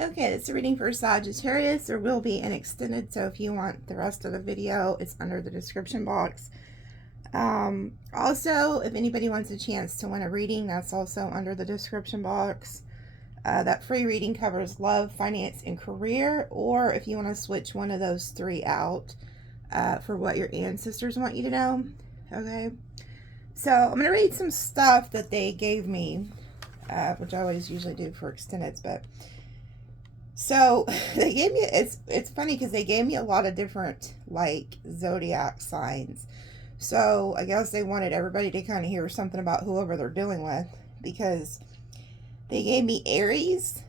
Okay, it's a reading for Sagittarius. There will be an extended, so if you want the rest of the video, it's under the description box. Also, if anybody wants a chance to win a reading, that's also under the description box. That free reading covers love, finance, and career, or if you want to switch one of those three out for what your ancestors want you to know. Okay, so I'm going to read some stuff that they gave me, which I always usually do for extendeds, but so they gave me, it's funny because they gave me a lot of different like zodiac signs. So I guess they wanted everybody to kind of hear something about whoever they're dealing with, because they gave me Aries.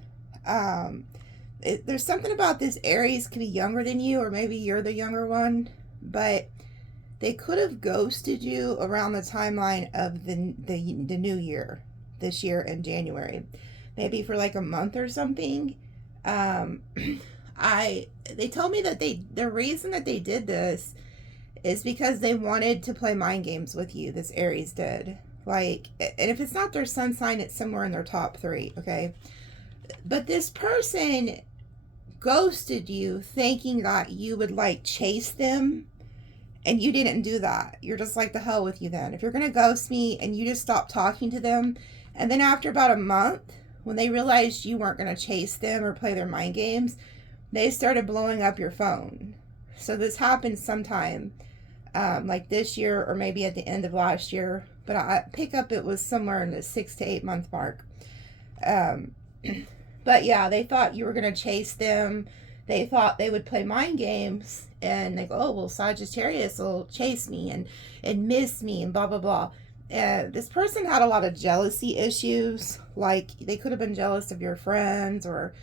There's something about this Aries could be younger than you, or maybe you're the younger one, but they could have ghosted you around the timeline of the new year, this year in January, maybe for like a month or something. They told me that the reason that they did this is because they wanted to play mind games with you. This Aries did. Like, and if it's not their sun sign, it's somewhere in their top 3, okay? But this person ghosted you thinking that you would like chase them, and you didn't do that. You're just like, the hell with you then. If you're gonna ghost me and you just stop talking to them, and then after about a month, when they realized you weren't gonna chase them or play their mind games, they started blowing up your phone. So this happened sometime like this year, or maybe at the end of last year, but I pick up it was somewhere in the 6 to 8 month mark. But yeah, they thought you were going to chase them. They thought they would play mind games, and they go, oh, well, Sagittarius will chase me and miss me and blah, blah, blah. This person had a lot of jealousy issues. Like, they could have been jealous of your friends, or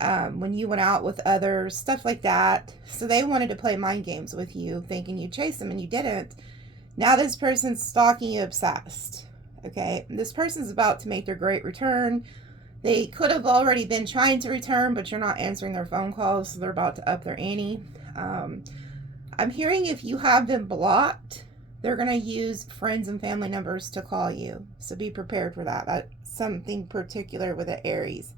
when you went out with others, stuff like that. So they wanted to play mind games with you, thinking you'd chase them, and you didn't. Now this person's stalking you, obsessed. Okay, this person's about to make their great return. They could have already been trying to return, but you're not answering their phone calls, so they're about to up their ante. I'm hearing if you have them blocked, they're going to use friends and family numbers to call you. So be prepared for that. That's something particular with the Aries.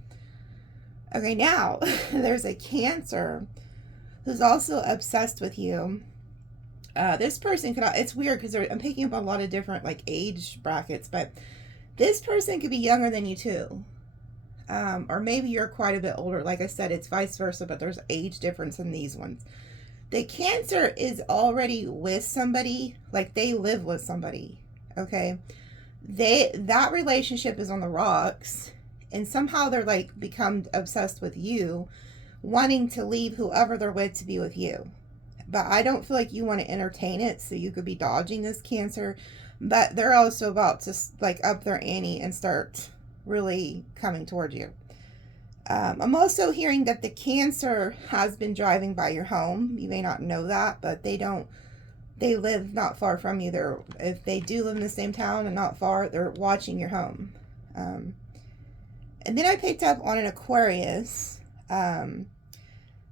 Okay, now there's a Cancer who's also obsessed with you. This person could, it's weird because I'm picking up a lot of different like age brackets, but this person could be younger than you too. Or maybe you're quite a bit older. Like I said, it's vice versa, but there's age difference in these ones. The Cancer is already with somebody, like they live with somebody, okay? That relationship is on the rocks, and somehow they're like become obsessed with you, wanting to leave whoever they're with to be with you. But I don't feel like you want to entertain it, so you could be dodging this Cancer. But they're also about to like up their ante and start really coming toward you. I'm also hearing that the Cancer has been driving by your home. You may not know that, but they live not far from you. If they do live in the same town and not far, they're watching your home. And then I picked up on an Aquarius.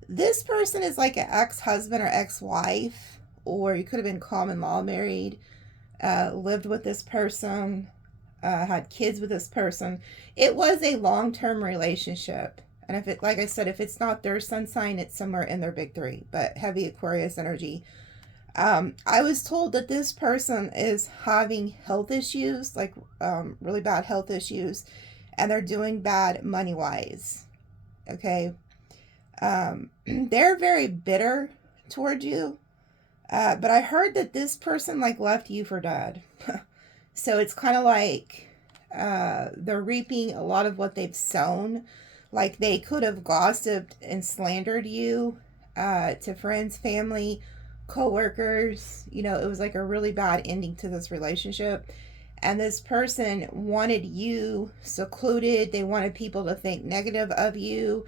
This person is like an ex-husband or ex-wife, or you could have been common law married, lived with this person, had kids with this person. It was a long-term relationship. And if it, like I said, if it's not their sun sign, it's somewhere in their big 3, but heavy Aquarius energy. I was told that this person is having health issues, like really bad health issues, and they're doing bad money-wise. Okay. They're very bitter toward you. But I heard that this person like left you for dead. So it's kind of like they're reaping a lot of what they've sown. Like they could have gossiped and slandered you to friends, family, co-workers. You know, it was like a really bad ending to this relationship. And this person wanted you secluded. They wanted people to think negative of you.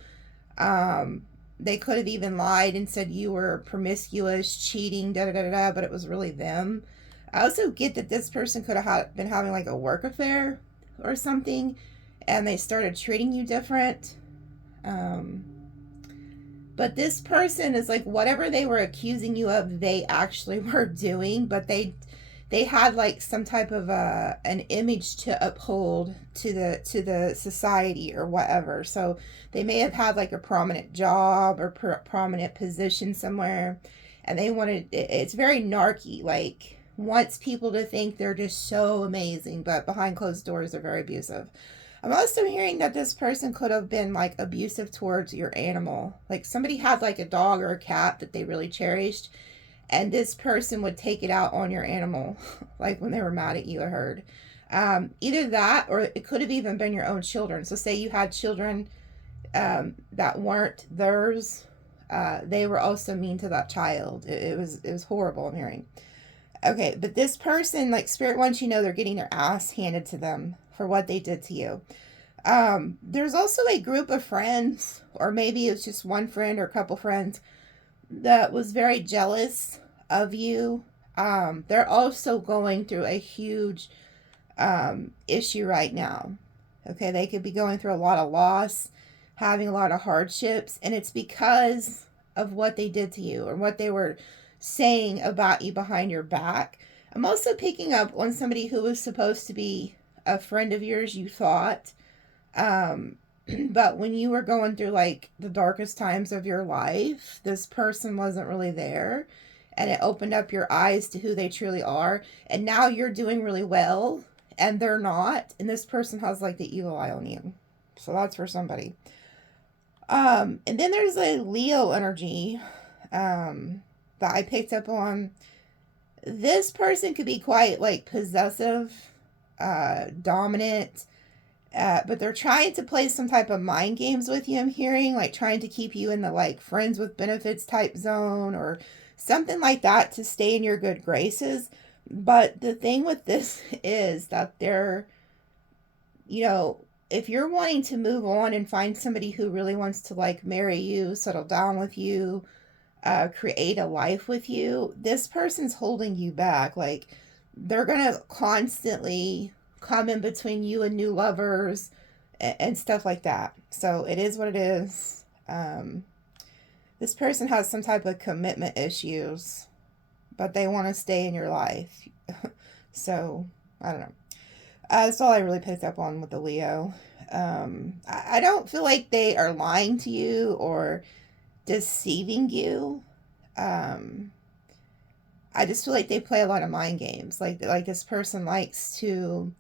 They could have even lied and said you were promiscuous, cheating, but it was really them. I also get that this person could have been having like a work affair or something, and they started treating you different. But this person is like, whatever they were accusing you of, they actually were doing, but they they had like some type of an image to uphold to the society or whatever. So they may have had like a prominent job or prominent position somewhere, and they wanted, it's very narky, like wants people to think they're just so amazing, but behind closed doors they're very abusive. I'm also hearing that this person could have been like abusive towards your animal. Like somebody had like a dog or a cat that they really cherished, and this person would take it out on your animal, like when they were mad at you, I heard. Either that, or it could have even been your own children. So say you had children that weren't theirs, they were also mean to that child. It was horrible, I'm hearing. Okay, but this person, like spirit wants you to know they're getting their ass handed to them for what they did to you. There's also a group of friends, or maybe it's just one friend or a couple friends, that was very jealous of you. They're also going through a huge issue right now. Okay, they could be going through a lot of loss, having a lot of hardships, and it's because of what they did to you or what they were saying about you behind your back. I'm also picking up on somebody who was supposed to be a friend of yours, you thought. But when you were going through like the darkest times of your life, this person wasn't really there, and it opened up your eyes to who they truly are. And now you're doing really well and they're not, and this person has like the evil eye on you. So that's for somebody. And then there's a Leo energy that I picked up on. This person could be quite like possessive, dominant, but they're trying to play some type of mind games with you, I'm hearing, like trying to keep you in the like friends with benefits type zone or something like that to stay in your good graces. But the thing with this is that they're, you know, if you're wanting to move on and find somebody who really wants to like marry you, settle down with you, create a life with you, this person's holding you back. Like they're gonna constantly come in between you and new lovers and stuff like that. So it is what it is. This person has some type of commitment issues, but they want to stay in your life. So I don't know. That's all I really picked up on with the Leo. I don't feel like they are lying to you or deceiving you. I just feel like they play a lot of mind games. Like this person likes to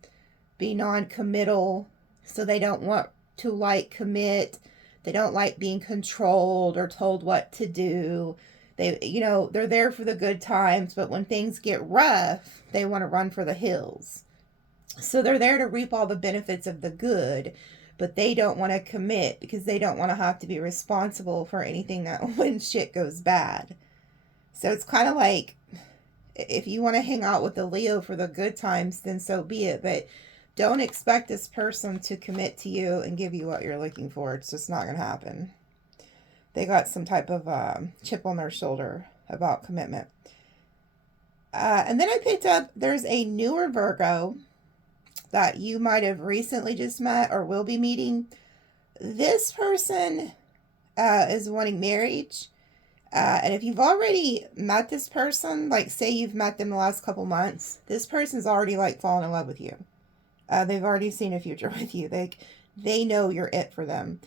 be non-committal, so they don't want to like commit. They don't like being controlled or told what to do. They, you know, they're there for the good times, but when things get rough, they want to run for the hills. So they're there to reap all the benefits of the good, but they don't want to commit because they don't want to have to be responsible for anything that when shit goes bad. So it's kind of like, if you want to hang out with the Leo for the good times, then so be it. But don't expect this person to commit to you and give you what you're looking for. It's just not going to happen. They got some type of chip on their shoulder about commitment. And then I picked up, there's a newer Virgo that you might have recently just met or will be meeting. This person is wanting marriage. And if you've already met this person, like say you've met them the last couple months, this person's already like fallen in love with you. They've already seen a future with you. They know you're it for them.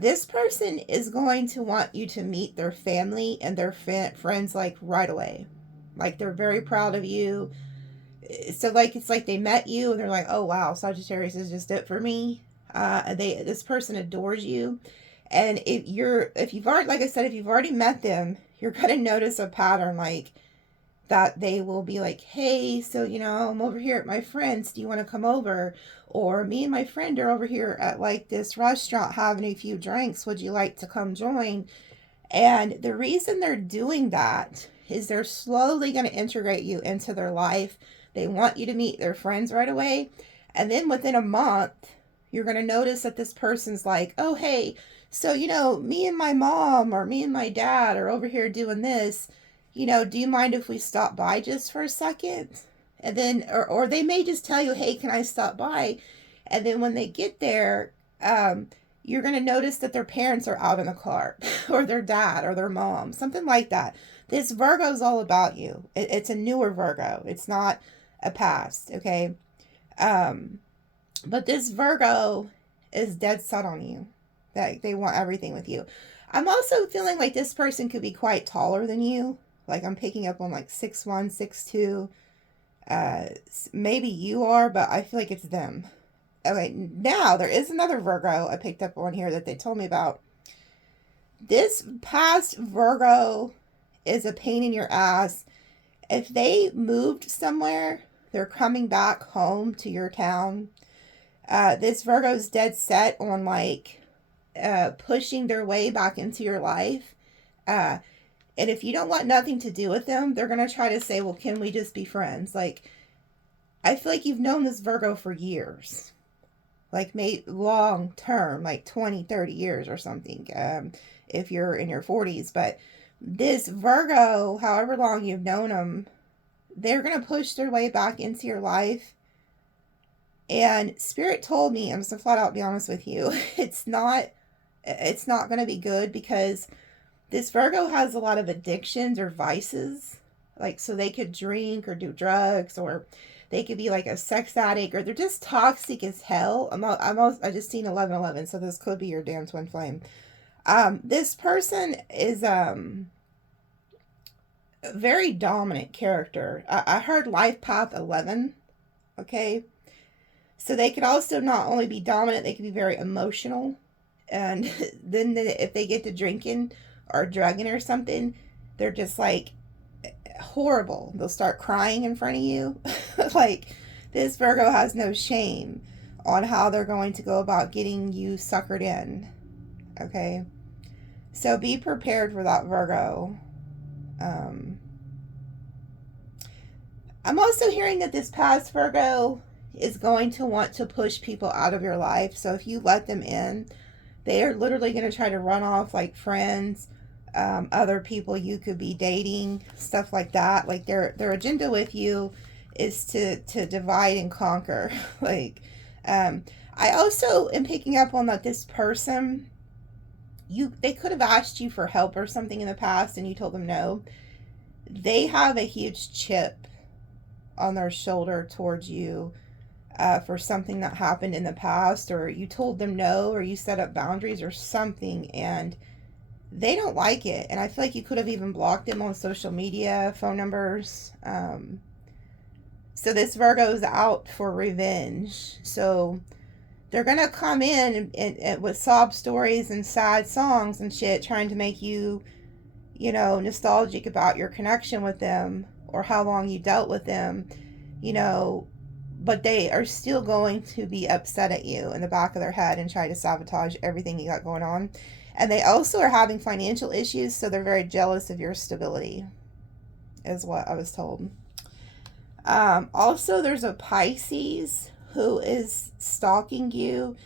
This person is going to want you to meet their family and their friends like right away. Like they're very proud of you. So like it's like they met you and they're like, oh wow, Sagittarius is just it for me. This person adores you. And if you've already, like I said, if you've already met them, you're gonna notice a pattern like that. They will be like, hey, so you know, I'm over here at my friend's, do you want to come over? Or me and my friend are over here at like this restaurant having a few drinks, would you like to come join? And the reason they're doing that is they're slowly going to integrate you into their life. They want you to meet their friends right away. And then within a month, you're going to notice that this person's like, oh, hey, so, you know, me and my mom or me and my dad are over here doing this. You know, do you mind if we stop by just for a second? And then, or they may just tell you, hey, can I stop by? And then when they get there, you're going to notice that their parents are out in the car or their dad or their mom, something like that. This Virgo is all about you. It's a newer Virgo. It's not a past, okay? But this Virgo is dead set on you. That they want everything with you. I'm also feeling like this person could be quite taller than you. Like I'm picking up on like 6'1", 6'2". Maybe you are, but I feel like it's them. Okay, now there is another Virgo I picked up on here that they told me about. This past Virgo is a pain in your ass. If they moved somewhere, they're coming back home to your town. This Virgo's dead set on like pushing their way back into your life. And if you don't want nothing to do with them, they're going to try to say, well, can we just be friends? Like, I feel like you've known this Virgo for years. Like, long term, like 20, 30 years or something, if you're in your 40s. But this Virgo, however long you've known them, they're going to push their way back into your life. And Spirit told me, I'm just going to flat out be honest with you, it's not going to be good, because this Virgo has a lot of addictions or vices. Like, so they could drink or do drugs, or they could be like a sex addict, or they're just toxic as hell. I just seen 1111, so this could be your damn twin flame. This person is a very dominant character. I heard life path 11. Okay, so they could also not only be dominant, they could be very emotional, and then if they get to drinking or drugging or something, they're just like horrible. They'll start crying in front of you. Like, this Virgo has no shame on how they're going to go about getting you suckered in. Okay, so be prepared for that, Virgo. I'm also hearing that this past Virgo is going to want to push people out of your life. So if you let them in, they are literally going to try to run off like friends, other people you could be dating, stuff like that. Like their agenda with you is to divide and conquer. Like, I also am picking up on that this person, they could have asked you for help or something in the past and you told them no. They have a huge chip on their shoulder towards you, for something that happened in the past, or you told them no, or you set up boundaries or something, and they don't like it. And I feel like you could have even blocked them on social media, phone numbers. So this Virgo's out for revenge. So they're going to come in and with sob stories and sad songs and shit, trying to make you, nostalgic about your connection with them or how long you dealt with them, but they are still going to be upset at you in the back of their head and try to sabotage everything you got going on. And they also are having financial issues, so they're very jealous of your stability, is what I was told. Also, there's a Pisces who is stalking you.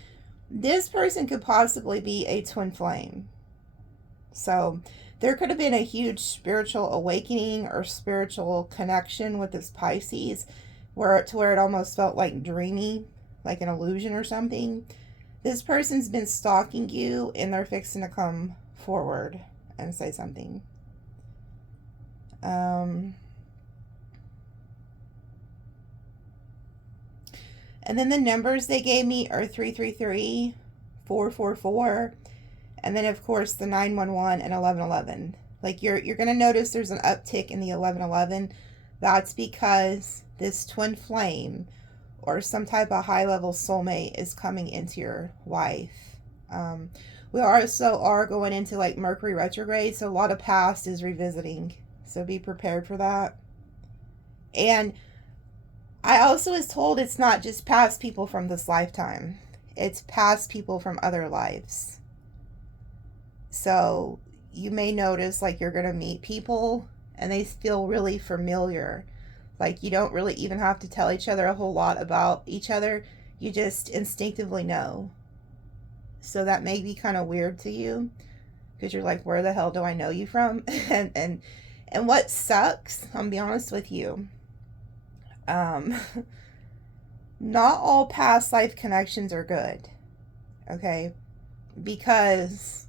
This person could possibly be a twin flame. So there could have been a huge spiritual awakening or spiritual connection with this Pisces, where it almost felt like dreamy, like an illusion or something. This person's been stalking you, and they're fixing to come forward and say something. And then the numbers they gave me are 333, 444, and then of course the 911 and 1111. Like you're gonna notice there's an uptick in the 1111. That's because this twin flame or some type of high level soulmate is coming into your life. We also are going into like Mercury retrograde, so a lot of past is revisiting. So be prepared for that. And I also was told it's not just past people from this lifetime. It's past people from other lives. So you may notice like you're going to meet people and they feel really familiar. Like you don't really even have to tell each other a whole lot about each other. You just instinctively know. So that may be kind of weird to you because you're like, where the hell do I know you from? and what sucks, I'm gonna be honest with you, not all past life connections are good. Okay, because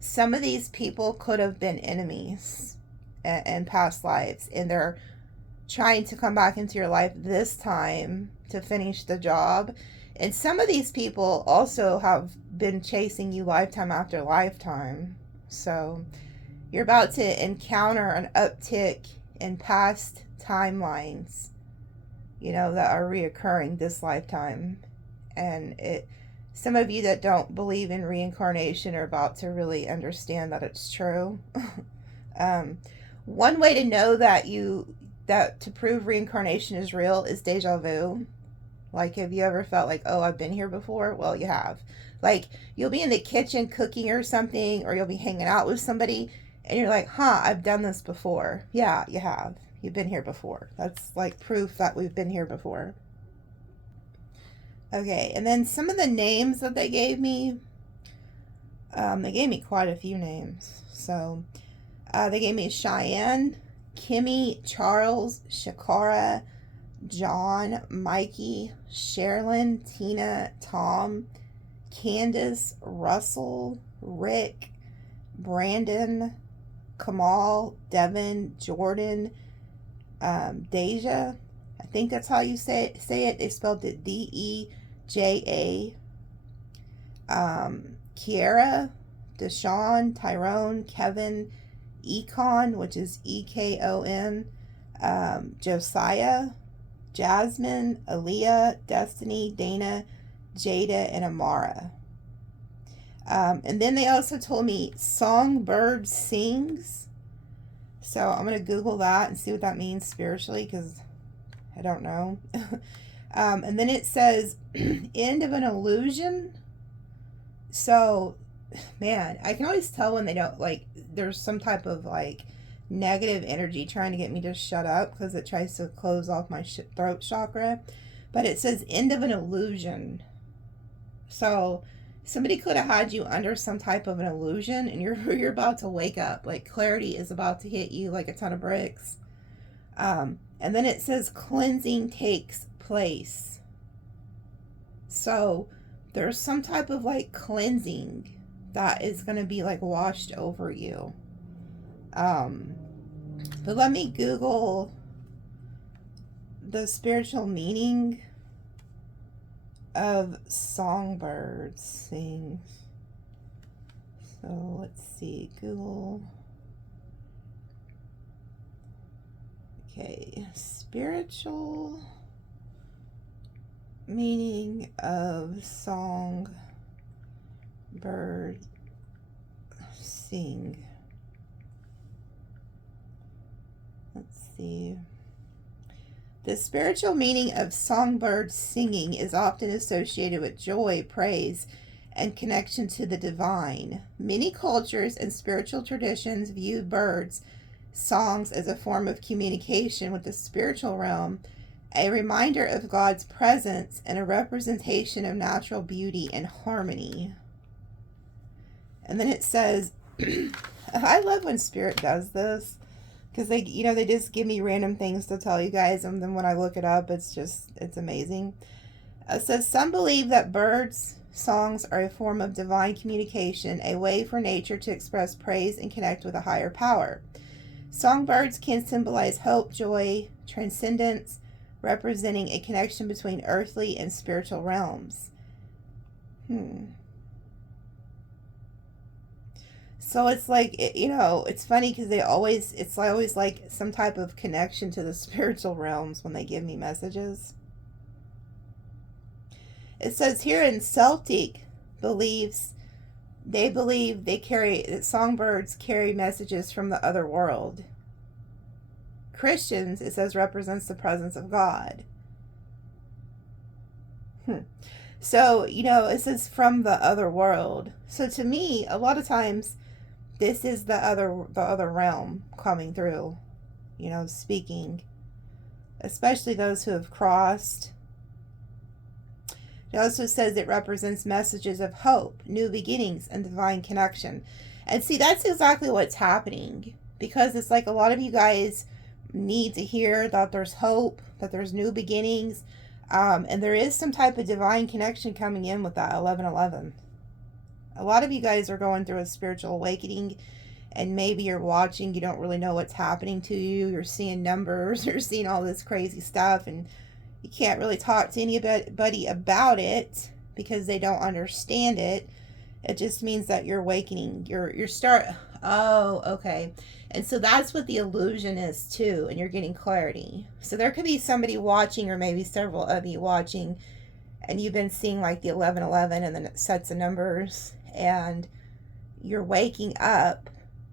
some of these people could have been enemies in past lives, and they're trying to come back into your life this time to finish the job. And some of these people also have been chasing you lifetime after lifetime. So you're about to encounter an uptick in past timelines, you know, that are reoccurring this lifetime. And some of you that don't believe in reincarnation are about to really understand that it's true. One way to know that to prove reincarnation is real is deja vu. Like, have you ever felt like, oh, I've been here before? Well, you have. Like, you'll be in the kitchen cooking or something, or you'll be hanging out with somebody, and you're like, huh, I've done this before. Yeah, you have. You've been here before. That's like proof that we've been here before. Okay, and then some of the names that they gave me quite a few names. So, they gave me Cheyenne, Kimmy, Charles, Shakara, John, Mikey, Sherilyn, Tina, Tom, Candace, Russell, Rick, Brandon, Kamal, Devin, Jordan, Deja. I think that's how you say it. They spelled it Deja. Kiera, Deshaun, Tyrone, Kevin, Econ, which is Ekon, Josiah, Jasmine, Aaliyah, Destiny, Dana, Jada, and Amara. And then they also told me Songbird Sings. So I'm going to Google that and see what that means spiritually, because I don't know. And then it says end of an illusion. So, man, I can always tell when they don't, like, there's some type of, like, negative energy trying to get me to shut up, because it tries to close off my throat chakra. But it says end of an illusion. So somebody could have had you under some type of an illusion, and you're about to wake up. Like, clarity is about to hit you like a ton of bricks. And then it says cleansing takes place. So there's some type of, like, cleansing that is going to be, like, washed over you. But let me Google the spiritual meaning of songbirds sing. So let's see, Google. Okay, spiritual meaning of songbird sing. Let's see. The spiritual meaning of songbird singing is often associated with joy, praise, and connection to the divine. Many cultures and spiritual traditions view birds' songs as a form of communication with the spiritual realm, a reminder of God's presence, and a representation of natural beauty and harmony. And then it says, I love when Spirit does this, because they just give me random things to tell you guys, and then when I look it up, it's amazing. It says, some believe that birds' songs are a form of divine communication, a way for nature to express praise and connect with a higher power. Songbirds can symbolize hope, joy, transcendence, representing a connection between earthly and spiritual realms. So it's like, it's funny because it's always like some type of connection to the spiritual realms when they give me messages. It says here in Celtic beliefs, they believe that songbirds carry messages from the other world. Christians, it says, represents the presence of God. So, it says from the other world. So to me, a lot of times, this is the other realm coming through, speaking. Especially those who have crossed. It also says it represents messages of hope, new beginnings, and divine connection. And see, that's exactly what's happening. Because it's like a lot of you guys need to hear that there's hope, that there's new beginnings. And there is some type of divine connection coming in with that 1111. A lot of you guys are going through a spiritual awakening, and maybe you're watching, you don't really know what's happening to you. You're seeing numbers, you're seeing all this crazy stuff, and you can't really talk to anybody about it because they don't understand it. It just means that you're awakening. Oh, okay. And so that's what the illusion is too, and you're getting clarity. So there could be somebody watching, or maybe several of you watching, and you've been seeing like the 1111 and then sets of numbers, and you're waking up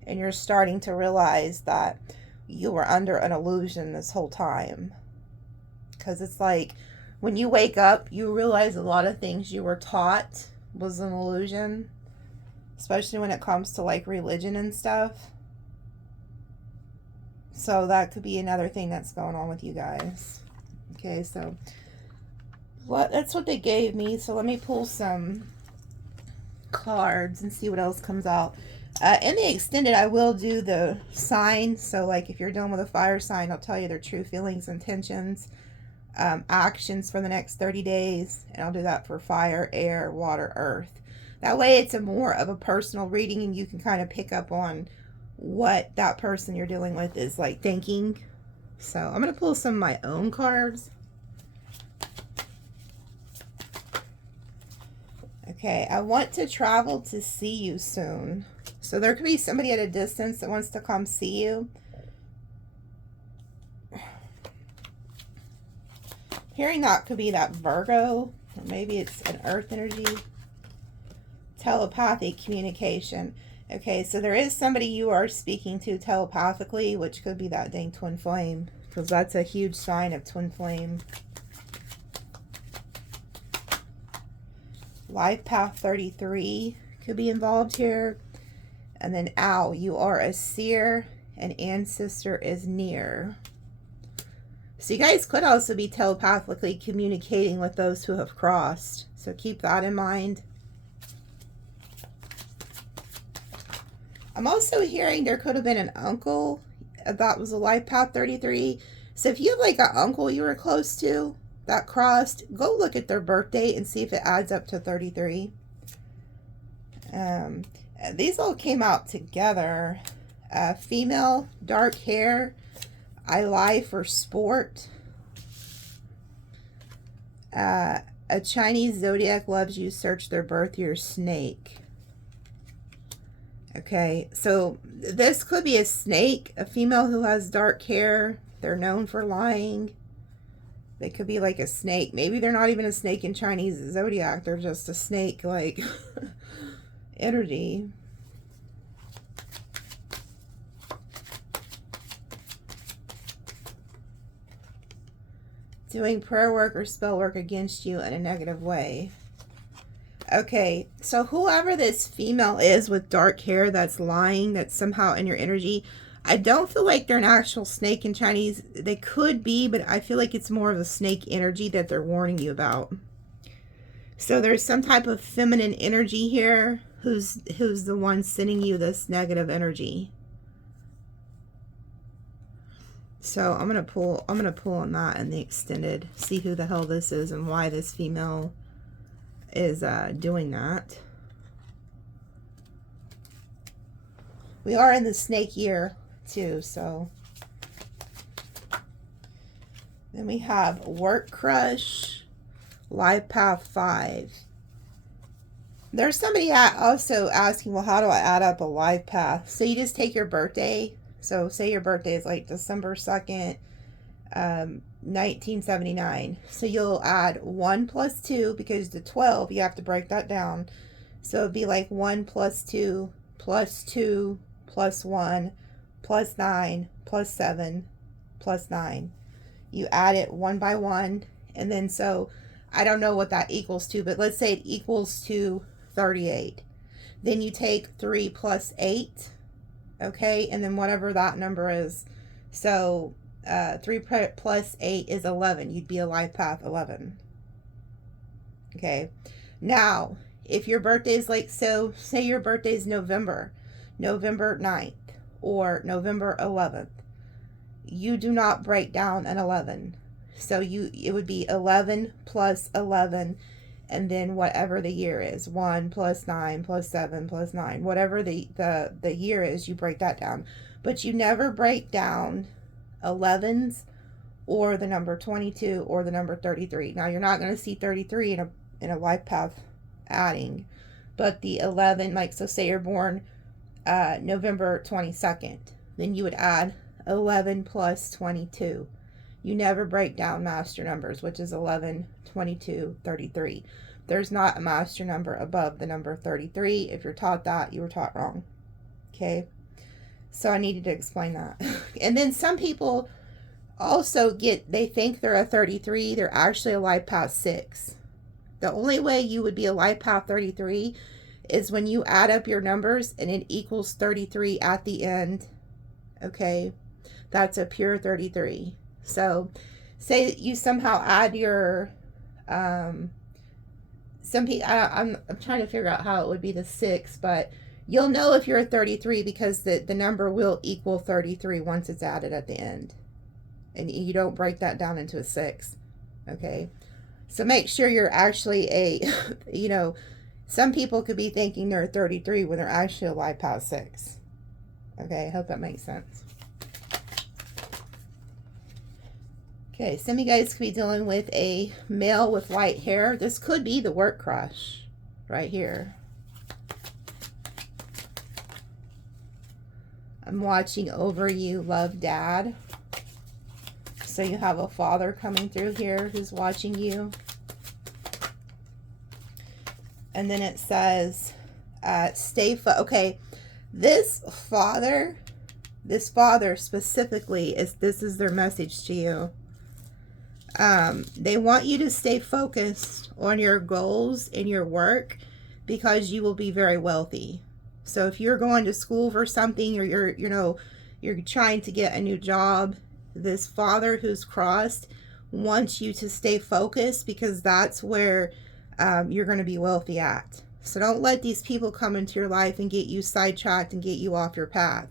and you're starting to realize that you were under an illusion this whole time. Because it's like when you wake up, you realize a lot of things you were taught was an illusion, especially when it comes to like religion and stuff. So that could be another thing that's going on with you guys. Okay, so that's what they gave me. So let me pull some cards and see what else comes out. In the extended, I will do the sign. So like if you're dealing with a fire sign, I'll tell you their true feelings, intentions, actions for the next 30 days. And I'll do that for fire, air, water, earth. That way it's a more of a personal reading, and you can kind of pick up on what that person you're dealing with is like thinking. So I'm going to pull some of my own cards. Okay, I want to travel to see you soon. So there could be somebody at a distance that wants to come see you. Hearing that could be that Virgo, or maybe it's an earth energy. Telepathic communication. Okay, so there is somebody you are speaking to telepathically, which could be that dang twin flame, because that's a huge sign of twin flame. Life path 33 could be involved here. And then owl, you are a seer, and ancestor is near. So you guys could also be telepathically communicating with those who have crossed. So keep that in mind. I'm also hearing there could have been an uncle that was a life path 33. So if you have like an uncle you were close to that crossed, go look at their birthday and see if it adds up to 33. These all came out together. Female, dark hair, I lie for sport. A Chinese zodiac loves you, search their birth year, snake. Okay, so this could be a snake, a female who has dark hair. They're known for lying. They could be like a snake. Maybe they're not even a snake in Chinese zodiac. They're just a snake, like, energy. Doing prayer work or spell work against you in a negative way. Okay, so whoever this female is with dark hair that's lying, that's somehow in your energy, I don't feel like they're an actual snake in Chinese. They could be, but I feel like it's more of a snake energy that they're warning you about. So there's some type of feminine energy here who's the one sending you this negative energy. So I'm gonna pull on that in the extended, see who the hell this is and why this female is doing that. We are in the snake year too, so then we have work crush, life path 5. There's somebody also asking, well, how do I add up a life path? So you just take your birthday. So say your birthday is like December 2nd, 1979. So you'll add 1 plus 2, because the 12, you have to break that down. So it'd be like 1 plus 2 plus 2 plus 1 plus 9 plus 7 plus 9. You add it one by one, and then so I don't know what that equals to, but let's say it equals to 38. Then you take 3 plus 8, okay, and then whatever that number is. So 3 plus 8 is 11. You'd be a life path 11. Okay. Now, if your birthday is like, so say your birthday is November 9th or November 11th. You do not break down an 11. So it would be 11 plus 11 and then whatever the year is, 1 plus 9 plus 7 plus 9, whatever the year is, you break that down. But you never break down 11s or the number 22 or the number 33. Now, you're not going to see 33 in a life path adding, but the 11, like, so say you're born November 22nd, then you would add 11 plus 22. You never break down master numbers, which is 11, 22, 33. There's not a master number above the number 33. If you're taught that, you were taught wrong. Okay? So I needed to explain that. And then some people also they think they're a 33. They're actually a life path 6. The only way you would be a life path 33 is when you add up your numbers and it equals 33 at the end. Okay? That's a pure 33. So, say you somehow add your, I'm trying to figure out how it would be the 6, but you'll know if you're a 33 because the number will equal 33 once it's added at the end. And you don't break that down into a 6. Okay? So make sure you're actually a, you know, some people could be thinking they're a 33 when they're actually a life path 6. Okay? I hope that makes sense. Okay, some of you guys could be dealing with a male with white hair. This could be the work crush right here. I'm watching over you, love, dad. So you have a father coming through here who's watching you. And then it says, okay, this father specifically, this is their message to you. They want you to stay focused on your goals in your work because you will be very wealthy. So if you're going to school for something or you're trying to get a new job, this father who's crossed wants you to stay focused because that's where you're going to be wealthy at. So don't let these people come into your life and get you sidetracked and get you off your path.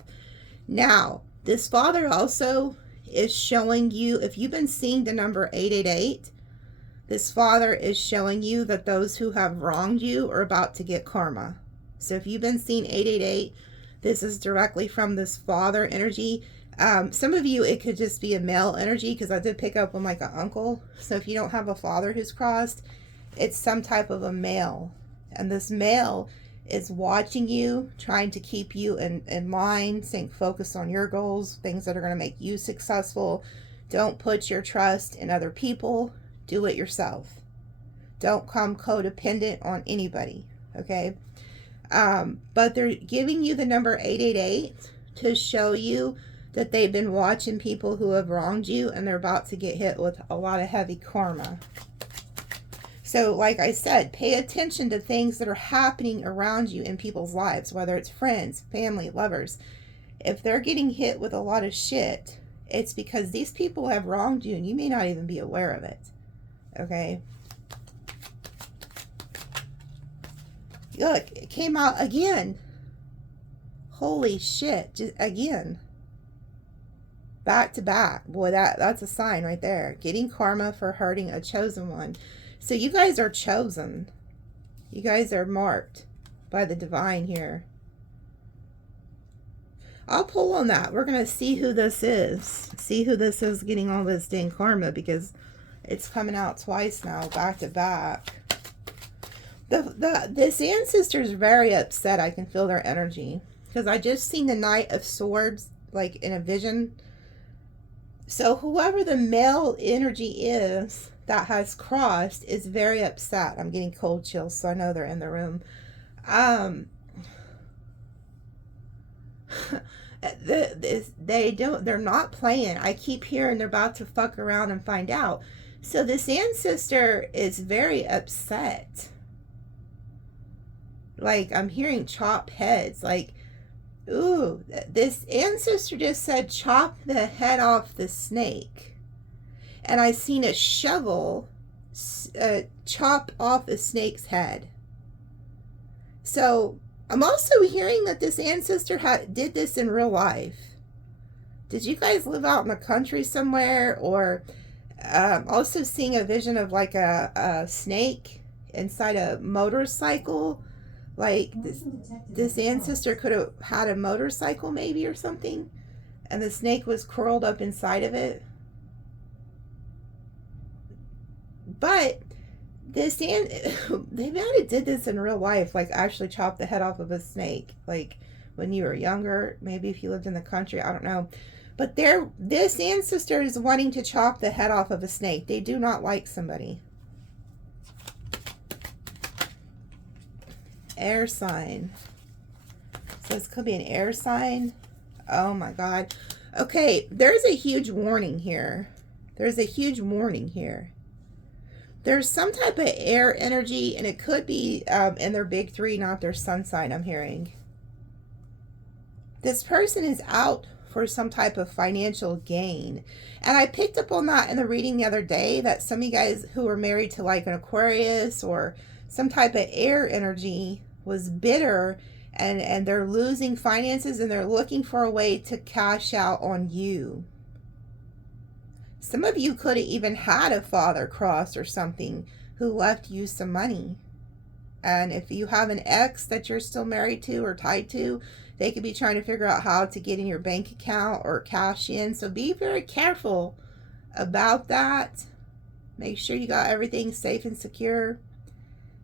Now, this father also is showing you, if you've been seeing the number 888, this father is showing you that those who have wronged you are about to get karma. So if you've been seeing 888, this is directly from this father energy. Some of you, it could just be a male energy because I did pick up on like an uncle. So if you don't have a father who's crossed, it's some type of a male. And this male is watching you, trying to keep you in line, staying focused on your goals, things that are going to make you successful. Don't put your trust in other people. Do it yourself. Don't come codependent on anybody, okay? But they're giving you the number 888 to show you that they've been watching people who have wronged you and they're about to get hit with a lot of heavy karma. So, like I said, pay attention to things that are happening around you in people's lives, whether it's friends, family, lovers. If they're getting hit with a lot of shit, it's because these people have wronged you and you may not even be aware of it. Okay? Look, it came out again. Holy shit. Just again. Back to back. Boy, that's a sign right there. Getting karma for hurting a chosen one. So you guys are chosen. You guys are marked by the divine here. I'll pull on that. We're going to see who this is. See who this is getting all this dang karma because it's coming out twice now, back to back. This ancestor is very upset. I can feel their energy because I just seen the Knight of Swords like in a vision. So whoever the male energy is that has crossed is very upset. I'm getting cold chills, so I know they're in the room. They're not playing. I keep hearing they're about to fuck around and find out. So this ancestor is very upset. Like, I'm hearing chop heads. Like, ooh, this ancestor just said chop the head off the snake. And I seen a shovel chop off the snake's head. So I'm also hearing that this ancestor did this in real life. Did you guys live out in the country somewhere? Or also seeing a vision of like a snake inside a motorcycle. Like this ancestor could have had a motorcycle maybe or something, and the snake was curled up inside of it. But this they might have did this in real life, like actually chopped the head off of a snake, like when you were younger, maybe if you lived in the country, I don't know. But this ancestor is wanting to chop the head off of a snake. They do not like somebody. Air sign. So this could be an air sign. Oh my God. Okay, there's a huge warning here. There's a huge warning here. There's some type of air energy, and it could be in their big three, not their sun sign, I'm hearing. This person is out for some type of financial gain. And I picked up on that in the reading the other day, that some of you guys who are married to like an Aquarius or some type of air energy was bitter, and they're losing finances, and they're looking for a way to cash out on you. Some of you could have even had a father cross or something who left you some money. And if you have an ex that you're still married to or tied to, they could be trying to figure out how to get in your bank account or cash in. So be very careful about that. Make sure you got everything safe and secure,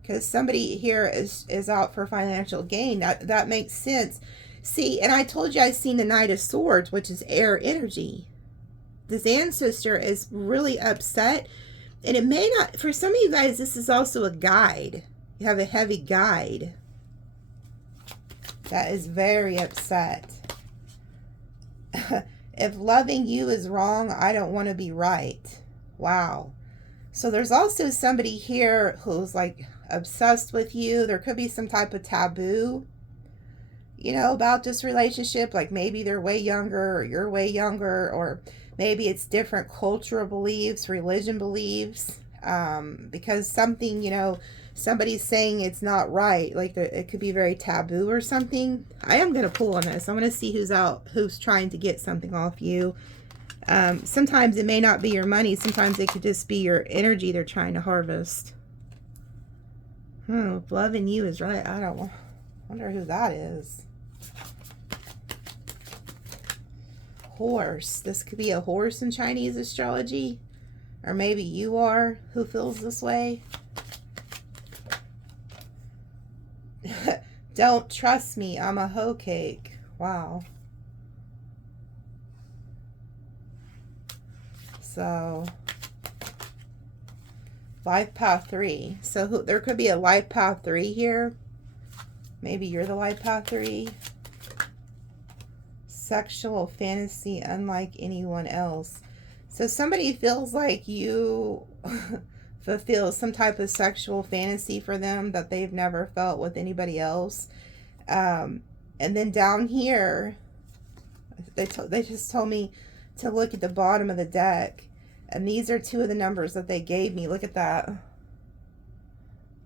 because somebody here is out for financial gain. That makes sense. See, and I told you I seen the Knight of Swords, which is air energy. This ancestor is really upset, and it may not, for some of you guys, this is also a guide. You have a heavy guide that is very upset. If loving you is wrong, I don't want to be right. Wow. So there's also somebody here who's like obsessed with you. There could be some type of taboo, you know, about this relationship. Like maybe they're way younger or you're way younger, or maybe it's different cultural beliefs, religion beliefs, because something, you know, somebody's saying it's not right. Like it could be very taboo or something. I am going to pull on this. I'm going to see who's out, who's trying to get something off you. Sometimes it may not be your money. Sometimes it could just be your energy they're trying to harvest. If loving you is right, I don't wonder who that is. Horse. This could be a horse in Chinese astrology. Or maybe you are who feels this way. Don't trust me. I'm a hoe cake. Wow. So, life path 3. So there could be a life path 3 here. Maybe you're the life path 3. Sexual fantasy unlike anyone else. So somebody feels like you fulfill some type of sexual fantasy for them that they've never felt with anybody else. And then down here, they just told me to look at the bottom of the deck. And these are 2 of the numbers that they gave me. Look at that.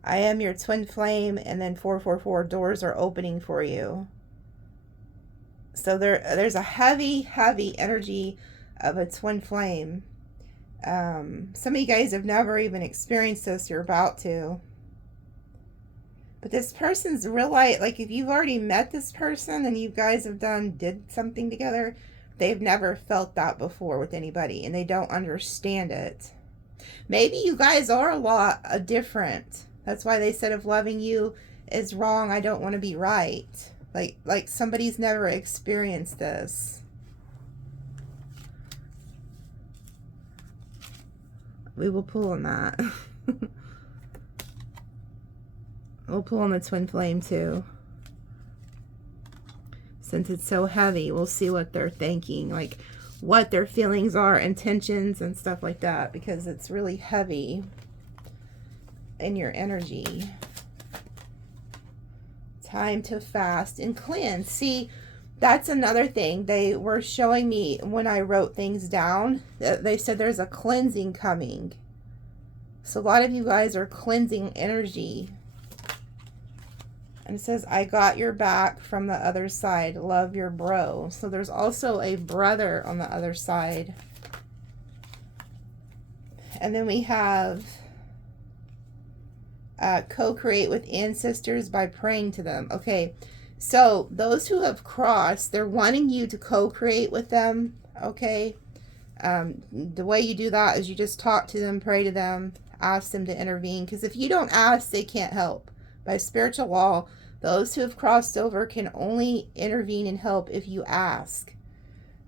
I am your twin flame, and then 444, doors are opening for you. So there's a heavy, heavy energy of a twin flame. Some of you guys have never even experienced this. You're about to. But this person's real light. Like if you've already met this person and you guys have did something together, they've never felt that before with anybody, and they don't understand it. Maybe you guys are a lot different. That's why they said if loving you is wrong, I don't want to be right. Like somebody's never experienced this. We will pull on that. We'll pull on the twin flame too. Since it's so heavy, we'll see what they're thinking, like what their feelings are, intentions and stuff like that, because it's really heavy in your energy. Time to fast and cleanse. See, that's another thing they were showing me when I wrote things down. They said there's a cleansing coming. So a lot of you guys are cleansing energy. And it says, I got your back from the other side. Love your bro. So there's also a brother on the other side. And then we have Co-create with ancestors by praying to them. Okay, so those who have crossed, they're wanting you to co-create with them. Okay, the way you do that is you just talk to them, pray to them, ask them to intervene. Because if you don't ask, they can't help. By spiritual law, those who have crossed over can only intervene and help if you ask.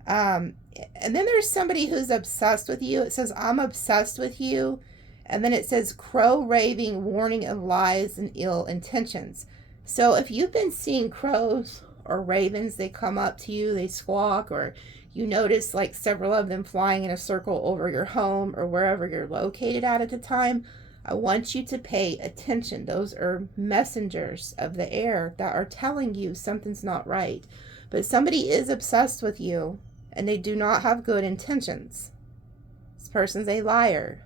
And then there's somebody who's obsessed with you. It says, I'm obsessed with you. And then it says, crow raving, warning of lies and ill intentions. So if you've been seeing crows or ravens, they come up to you, they squawk, or you notice like several of them flying in a circle over your home or wherever you're located at the time, I want you to pay attention. Those are messengers of the air that are telling you something's not right. But somebody is obsessed with you and they do not have good intentions. This person's a liar.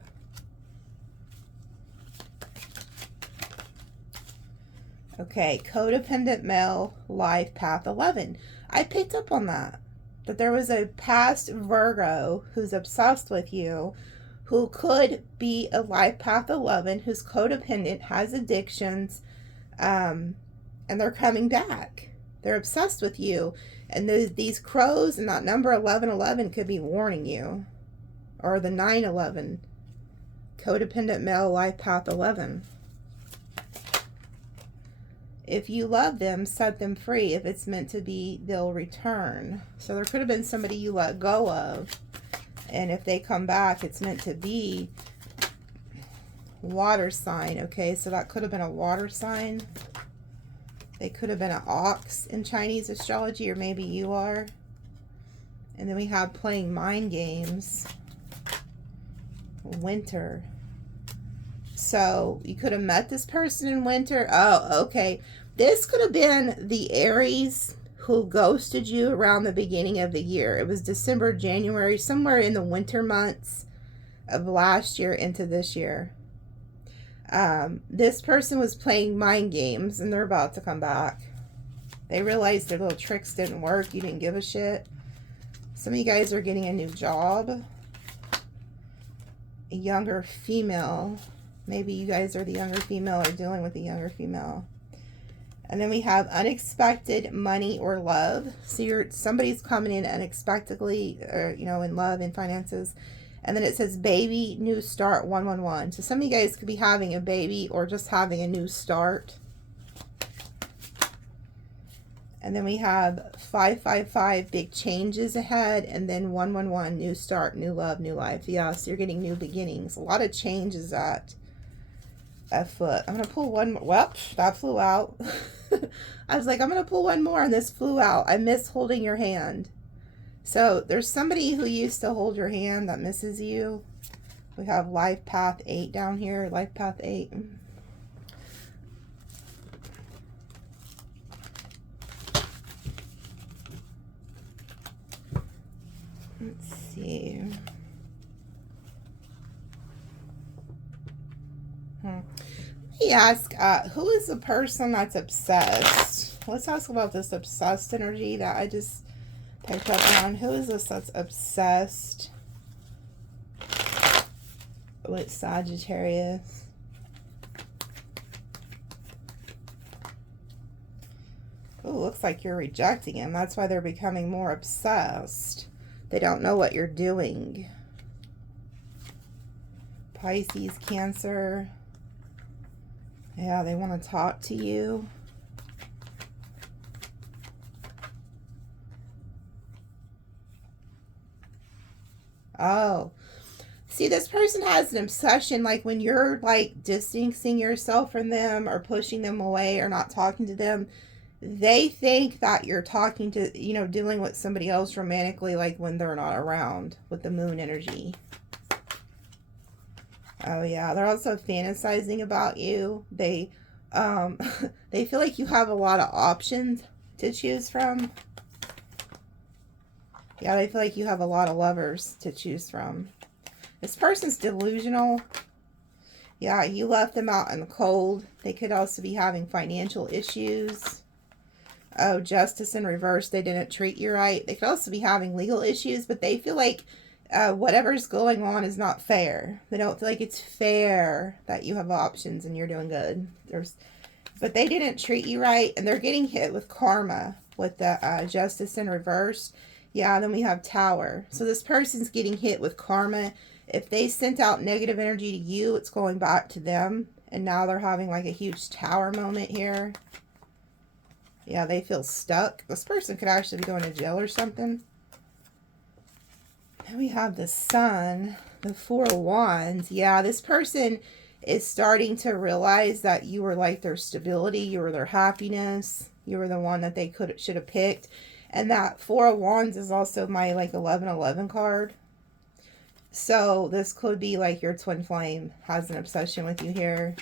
Okay, codependent male, life path 11. I picked up on that there was a past Virgo who's obsessed with you, who could be a life path 11, who's codependent, has addictions, and they're coming back. They're obsessed with you. And these crows and that number 1111 could be warning you. Or the 911. Codependent male, life path 11. If you love them, set them free. If it's meant to be, they'll return. So there could have been somebody you let go of. And if they come back, it's meant to be. Water sign. Okay, so that could have been a water sign. They could have been an ox in Chinese astrology, or maybe you are. And then we have playing mind games. Winter. So you could have met this person in winter. Oh, okay. This could have been the Aries who ghosted you around the beginning of the year. It was December, January, somewhere in the winter months of last year into this year. This person was playing mind games and they're about to come back. They realized their little tricks didn't work. You didn't give a shit. Some of you guys are getting a new job. A younger female. Maybe you guys are the younger female or dealing with a younger female. And then we have unexpected money or love. So somebody's coming in unexpectedly, or, you know, in love and finances. And then it says baby, new start, 111. So some of you guys could be having a baby or just having a new start. And then we have 555, big changes ahead. And then 111, new start, new love, new life. Yeah, so you're getting new beginnings. A lot of changes at foot. I'm going to pull one more. Well, that flew out. I was like, I'm going to pull one more and this flew out. I miss holding your hand. So there's somebody who used to hold your hand that misses you. We have life path 8 down here. Life path 8. Let's see. Let me ask, who is the person that's obsessed? Let's ask about this obsessed energy that I just picked up on. Who is this that's obsessed with Sagittarius? Oh, looks like you're rejecting him. That's why they're becoming more obsessed. They don't know what you're doing. Pisces, Cancer. Yeah, they want to talk to you. Oh. See, this person has an obsession, like when you're like distancing yourself from them or pushing them away or not talking to them, they think that you're talking to, you know, dealing with somebody else romantically, like when they're not around with the moon energy. Oh yeah, they're also fantasizing about you. They they feel like you have a lot of options to choose from. Yeah, they feel like you have a lot of lovers to choose from. This person's delusional. Yeah, you left them out in the cold. They could also be having financial issues. Oh, justice in reverse. They didn't treat you right. They could also be having legal issues, but they feel like whatever's going on is not fair. They don't feel like it's fair that you have options and you're doing good. But they didn't treat you right, and they're getting hit with karma with the Justice in reverse. Yeah, then we have Tower. So this person's getting hit with karma. If they sent out negative energy to you, it's going back to them. And now they're having like a huge Tower moment here. Yeah, they feel stuck. This person could actually be going to jail or something. Then we have the Sun, the Four of Wands. Yeah, this person is starting to realize that you were like their stability. You were their happiness. You were the one that they should have picked. And that Four of Wands is also my like 1111 card. So this could be like your twin flame has an obsession with you here.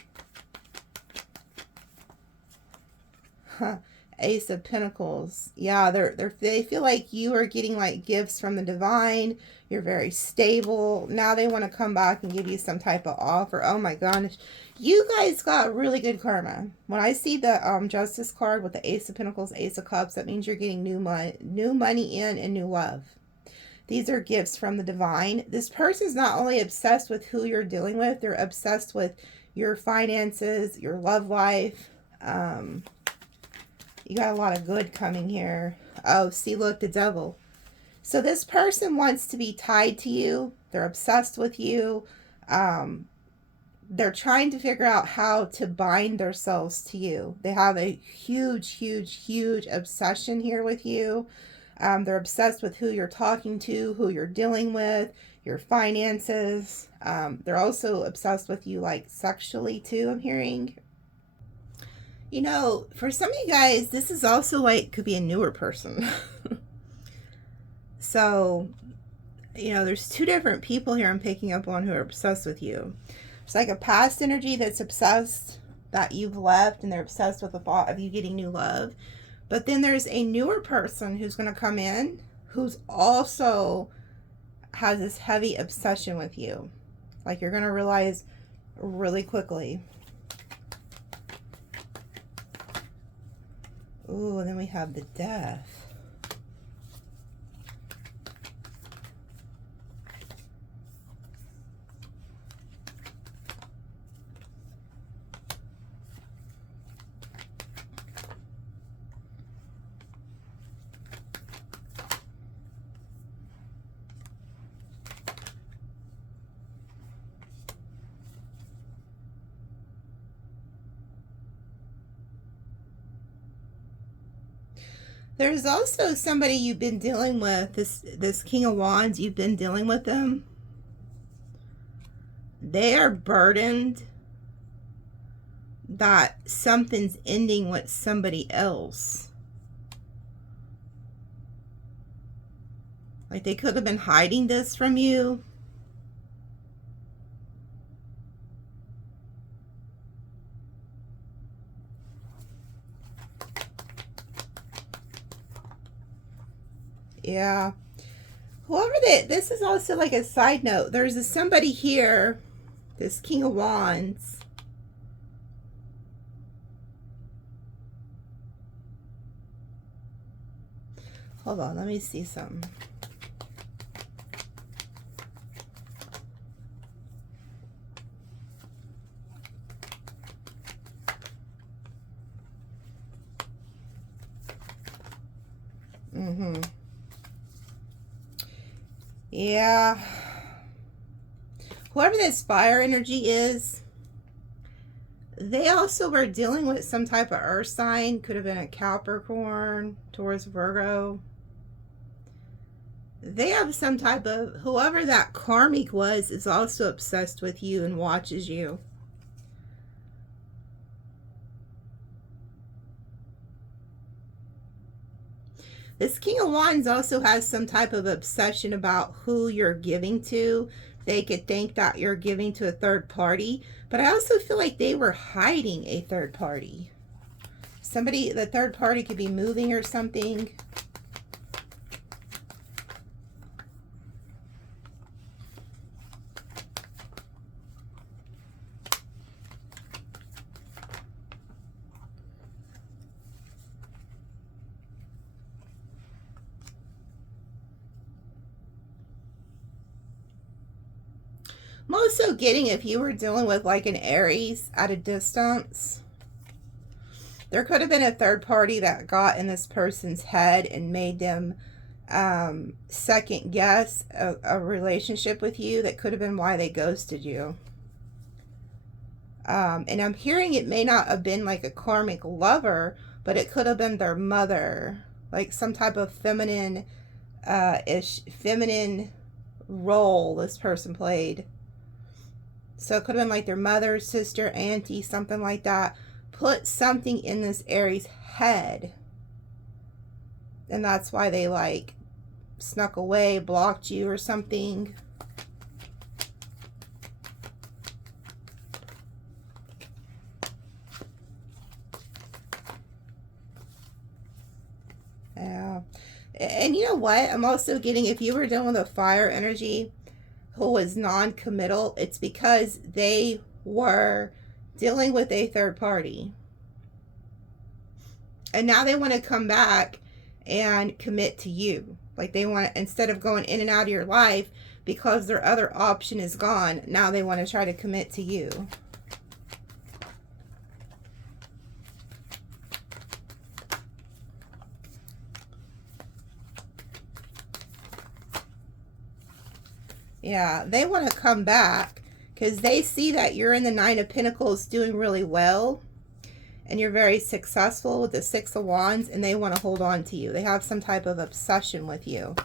Huh. Ace of Pentacles. Yeah, they feel like you are getting like gifts from the divine. You're very stable. Now they want to come back and give you some type of offer. Oh my gosh. You guys got really good karma. When I see the Justice card with the Ace of Pentacles, Ace of Cups, that means you're getting new money in and new love. These are gifts from the divine. This person's not only obsessed with who you're dealing with, they're obsessed with your finances, your love life. You got a lot of good coming here. Oh, see, look, the Devil. So this person wants to be tied to you. They're obsessed with you. They're trying to figure out how to bind themselves to you. They have a huge, huge, huge obsession here with you. They're obsessed with who you're talking to, who you're dealing with, your finances. They're also obsessed with you like sexually too, I'm hearing. You know, for some of you guys, this is also like, could be a newer person. So, you know, there's two different people here I'm picking up on who are obsessed with you. It's like a past energy that's obsessed that you've left, and they're obsessed with the thought of you getting new love. But then there's a newer person who's going to come in who's also has this heavy obsession with you. Like you're going to realize really quickly. Ooh, and then we have the Death. There's also somebody you've been dealing with, this King of Wands, you've been dealing with them. They are burdened that something's ending with somebody else. Like they could have been hiding this from you. Yeah. Whoever this is also like a side note. There's somebody here, this King of Wands. Hold on, let me see something. Yeah. Whoever this fire energy is, they also were dealing with some type of earth sign. Could have been a Capricorn, Taurus, Virgo. They have some type of, whoever that karmic was is also obsessed with you and watches you. This King of Wands also has some type of obsession about who you're giving to. They could think that you're giving to a third party, but I also feel like they were hiding a third party. Somebody, the third party could be moving or something. I'm also getting, if you were dealing with like an Aries at a distance, there could have been a third party that got in this person's head and made them second guess a relationship with you. That could have been why they ghosted you. And I'm hearing it may not have been like a karmic lover, but it could have been their mother, like some type of feminine role this person played. So it could have been like their mother, sister, auntie, something like that. Put something in this Aries head, and that's why they like snuck away, blocked you or something. Yeah. And you know what? I'm also getting, if you were dealing with a fire energy who was non-committal, it's because they were dealing with a third party. And now they want to come back and commit to you. Like they want to, instead of going in and out of your life because their other option is gone, now they want to try to commit to you. Yeah, they want to come back because they see that you're in the Nine of Pentacles doing really well. And you're very successful with the Six of Wands, and they want to hold on to you. They have some type of obsession with you.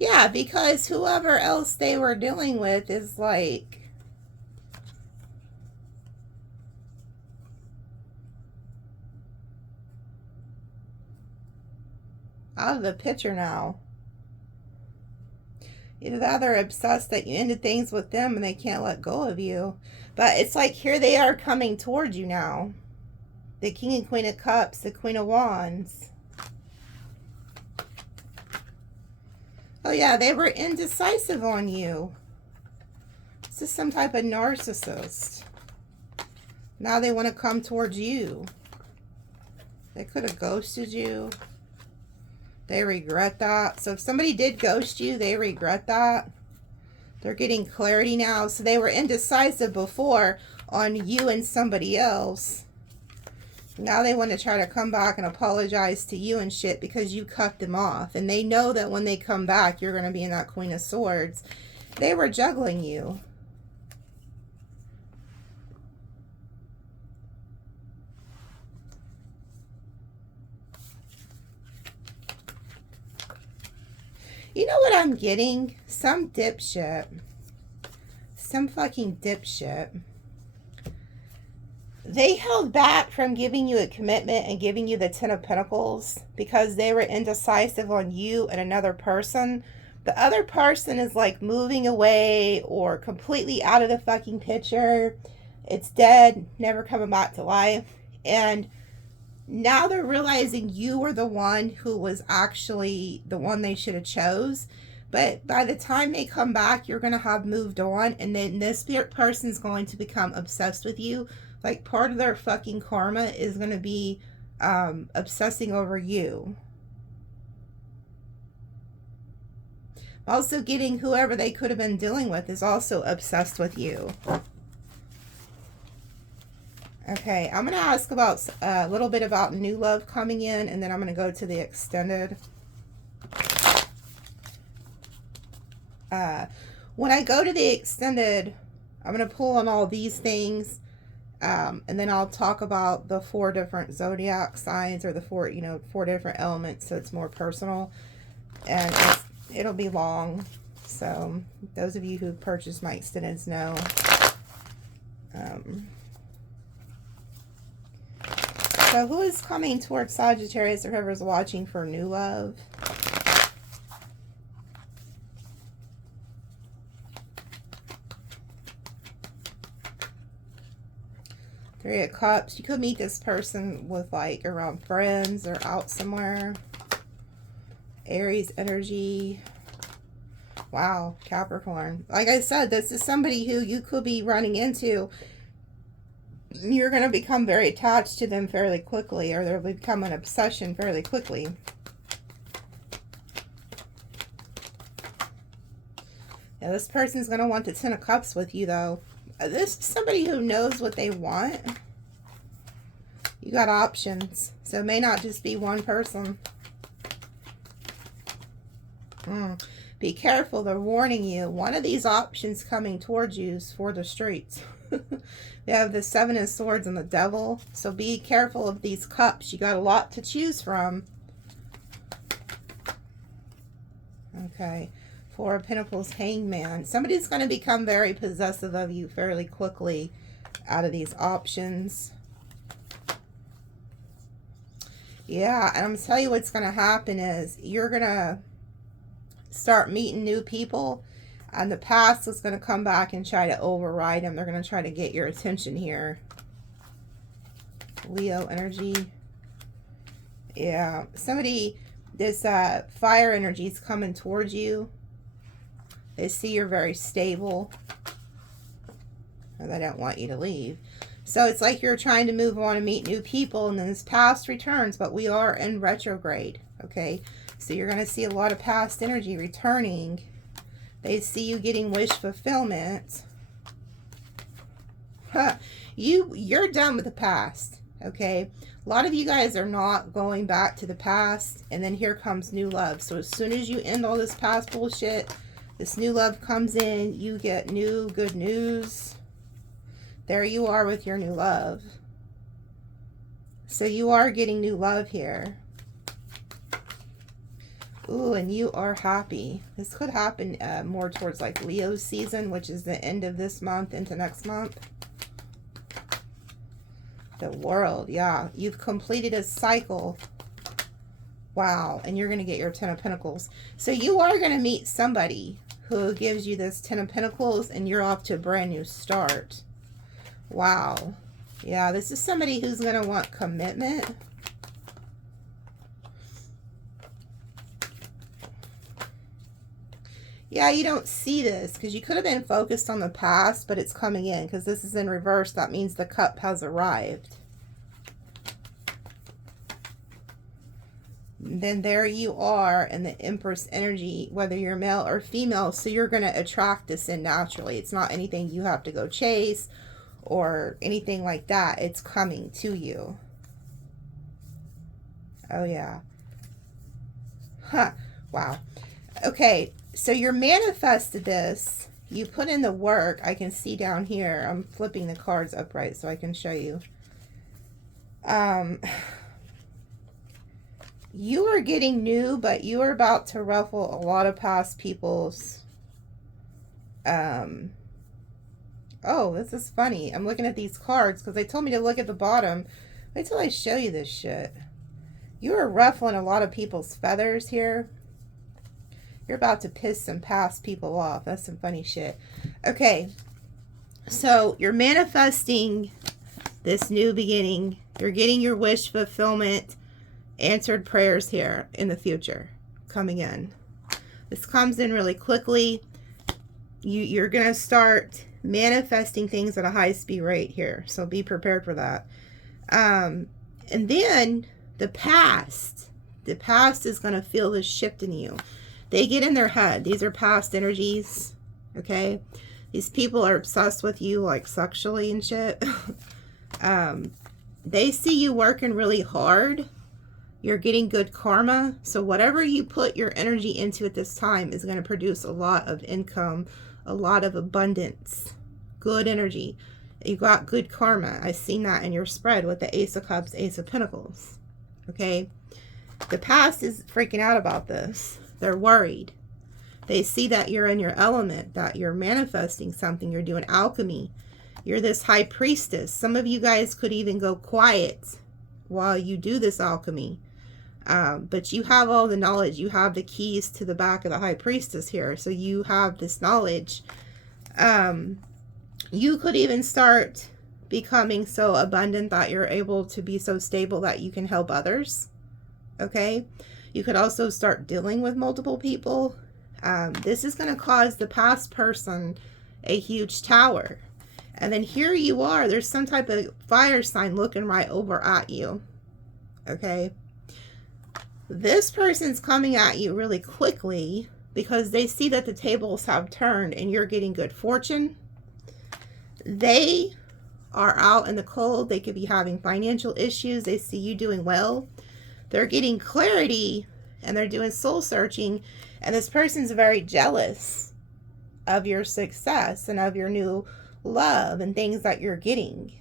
Yeah, because whoever else they were dealing with is like... out of the picture now. Either that, they're obsessed that you ended things with them and they can't let go of you. But it's like here they are coming towards you now. The King and Queen of Cups, the Queen of Wands. Oh yeah, they were indecisive on you. This is some type of narcissist. Now they want to come towards you. They could have ghosted you. They regret that. So if somebody did ghost you, they regret that. They're getting clarity now. So they were indecisive before on you and somebody else. Now they want to try to come back and apologize to you and shit because you cut them off. And they know that when they come back, you're going to be in that Queen of Swords. They were juggling you. You know what I'm getting? Some dipshit. Some fucking dipshit. They held back from giving you a commitment and giving you the Ten of Pentacles because they were indecisive on you and another person. The other person is like moving away or completely out of the fucking picture. It's dead, never coming back to life. And now they're realizing you were the one who was actually the one they should have chose. But by the time they come back, you're going to have moved on. And then this person's going to become obsessed with you. Like part of their fucking karma is going to be obsessing over you. Also getting whoever they could have been dealing with is also obsessed with you. Okay, I'm going to ask about a little bit about new love coming in, and then I'm going to go to the extended. When I go to the extended, I'm going to pull on all these things, and then I'll talk about the 4 different zodiac signs, or the 4 different elements, so it's more personal, and it'll be long. So those of you who purchased my extendeds know. So who is coming towards Sagittarius or whoever's watching for new love? Three of Cups. You could meet this person with like around friends or out somewhere. Aries energy. Wow, Capricorn. Like I said, this is somebody who you could be running into You're going to become very attached to them fairly quickly, or they'll become an obsession fairly quickly. Now, this person's going to want the Ten of Cups with you, though. This is somebody who knows what they want. You got options. So it may not just be one person. Be careful. They're warning you. One of these options coming towards you is for the streets. They have the Seven of Swords and the Devil. So be careful of these cups. You got a lot to choose from. Okay. Four of Pentacles, Hangman. Somebody's going to become very possessive of you fairly quickly out of these options. Yeah, and I'm going to tell you what's going to happen is you're going to start meeting new people, and the past is going to come back and try to override them. They're going to try to get your attention here. Leo energy. Yeah, somebody, this fire energy is coming towards you. They see you're very stable, and they don't want you to leave. So it's like you're trying to move on and meet new people, and then this past returns, but we are in retrograde, okay? So you're going to see a lot of past energy returning. They see you getting wish fulfillment. You're done with the past, okay? A lot of you guys are not going back to the past, and then here comes new love. So as soon as you end all this past bullshit, this new love comes in, you get new good news. There you are with your new love. So you are getting new love here. Ooh, and you are happy. This could happen more towards like Leo season, which is the end of this month into next month. The World, yeah. You've completed a cycle. Wow, and you're going to get your Ten of Pentacles. So you are going to meet somebody who gives you this Ten of Pentacles, and you're off to a brand new start. Wow. Yeah, this is somebody who's going to want commitment. Yeah, you don't see this because you could have been focused on the past, but it's coming in because this is in reverse. That means the cup has arrived. Then there you are in the Empress energy, whether you're male or female. So you're going to attract this in naturally. It's not anything you have to go chase or anything like that. It's coming to you. Oh, yeah. Huh. Wow. Okay. So you're manifested this. You put in the work. I can see down here. I'm flipping the cards upright so I can show you. You are getting new, but you are about to ruffle a lot of past people's... Oh, this is funny. I'm looking at these cards because they told me to look at the bottom. Wait till I show you this shit. You are ruffling a lot of people's feathers here. You're about to piss some past people off. That's some funny shit. Okay. So you're manifesting this new beginning. You're getting your wish fulfillment. Answered prayers here in the future coming in. This comes in really quickly. You're going to start manifesting things at a high speed rate here. So be prepared for that. And then the past is going to feel this shift in you. They get in their head. These are past energies. Okay. These people are obsessed with you like sexually and shit. They see you working really hard. You're getting good karma. So whatever you put your energy into at this time is going to produce a lot of income, a lot of abundance, good energy. You got good karma. I've seen that in your spread with the Ace of Cups, Ace of Pentacles. Okay. The past is freaking out about this. They're worried. They see that you're in your element, that you're manifesting something. You're doing alchemy. You're this high priestess. Some of you guys could even go quiet while you do this alchemy. But you have all the knowledge. You have the keys to the back of the high priestess here. So you have this knowledge. You could even start becoming so abundant that you're able to be so stable that you can help others. Okay. You could also start dealing with multiple people. This is going to cause the past person a huge tower. And then here you are. There's some type of fire sign looking right over at you. Okay. This person's coming at you really quickly because they see that the tables have turned and you're getting good fortune. They are out in the cold. They could be having financial issues. They see you doing well. They're getting clarity and they're doing soul searching. And this person's very jealous of your success and of your new love and things that you're getting.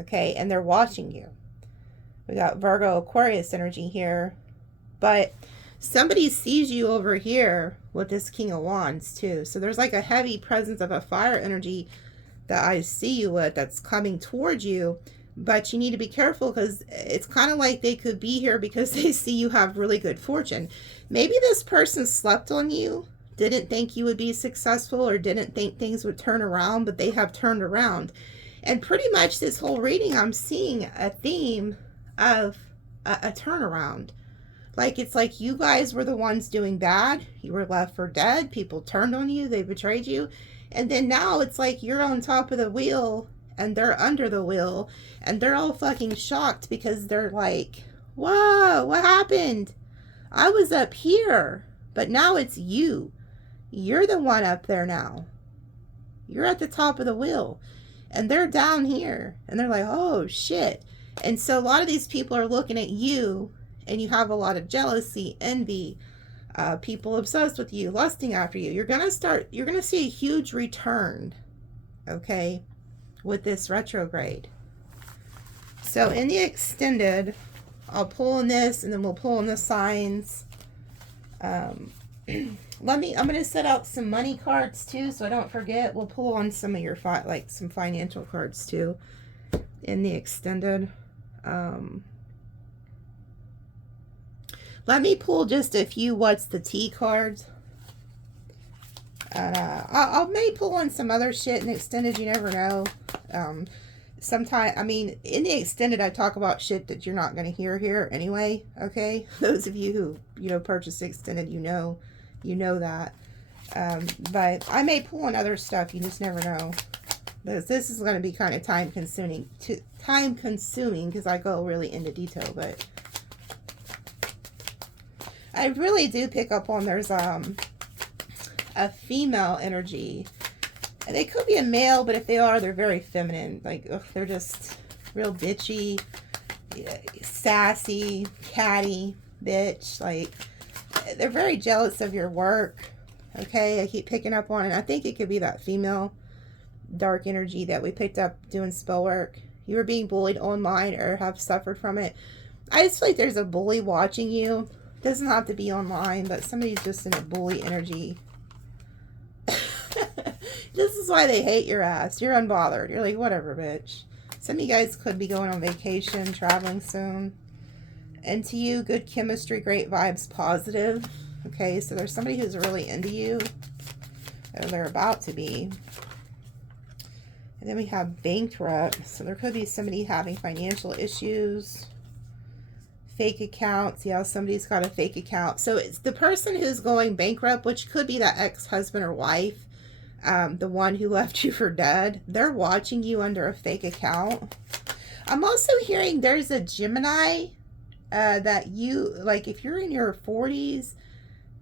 Okay, and they're watching you. We got Virgo, Aquarius energy here. But somebody sees you over here with this King of Wands too. So there's like a heavy presence of a fire energy that I see you with that's coming towards you. But you need to be careful because it's kind of like they could be here because they see you have really good fortune. Maybe this person slept on you, didn't think you would be successful, or didn't think things would turn around, but they have turned around. And pretty much this whole reading, I'm seeing a theme of a turnaround. Like, it's like you guys were the ones doing bad. You were left for dead. People turned on you. They betrayed you. And then now it's like you're on top of the wheel and they're under the wheel. And they're all fucking shocked because they're like, whoa, what happened? I was up here, but now it's you. You're the one up there now. You're at the top of the wheel. And they're down here. And they're like, oh, shit. And so a lot of these people are looking at you, and you have a lot of jealousy, envy, people obsessed with you, lusting after you. You're going to see a huge return, okay, with this retrograde. So in the extended, I'll pull in this, and then we'll pull in the signs. I'm going to set out some money cards too, so I don't forget. We'll pull on some of your, like some financial cards too in the extended. Let me pull just a few what's the tea cards. I may pull on some other shit in the extended, you never know. Sometimes, I mean, in the extended, I talk about shit that you're not going to hear here anyway, okay? Those of you who, you know, purchase extended, you know that. But I may pull on other stuff, you just never know. This is going to be kind of time consuming because I go really into detail, but I really do pick up on there's a female energy. And they could be a male, but if they are, they're very feminine. Like, ugh, they're just real bitchy, sassy, catty, bitch. Like, they're very jealous of your work. Okay, I keep picking up on it. I think it could be that female dark energy that we picked up doing spell work. You were being bullied online or have suffered from it. I just feel like there's a bully watching you. Doesn't have to be online, but somebody's just in a bully energy. This is why they hate your ass. You're unbothered. You're like, whatever, bitch. Some of you guys could be going on vacation, traveling soon. And to you, good chemistry, great vibes, positive. Okay, so there's somebody who's really into you. Or they're about to be. And then we have bankrupt. So there could be somebody having financial issues. Fake accounts. Yeah, somebody's got a fake account. So it's the person who's going bankrupt, which could be that ex-husband or wife. The one who left you for dead. They're watching you under a fake account. I'm also hearing there's a Gemini that you, like if you're in your 40s,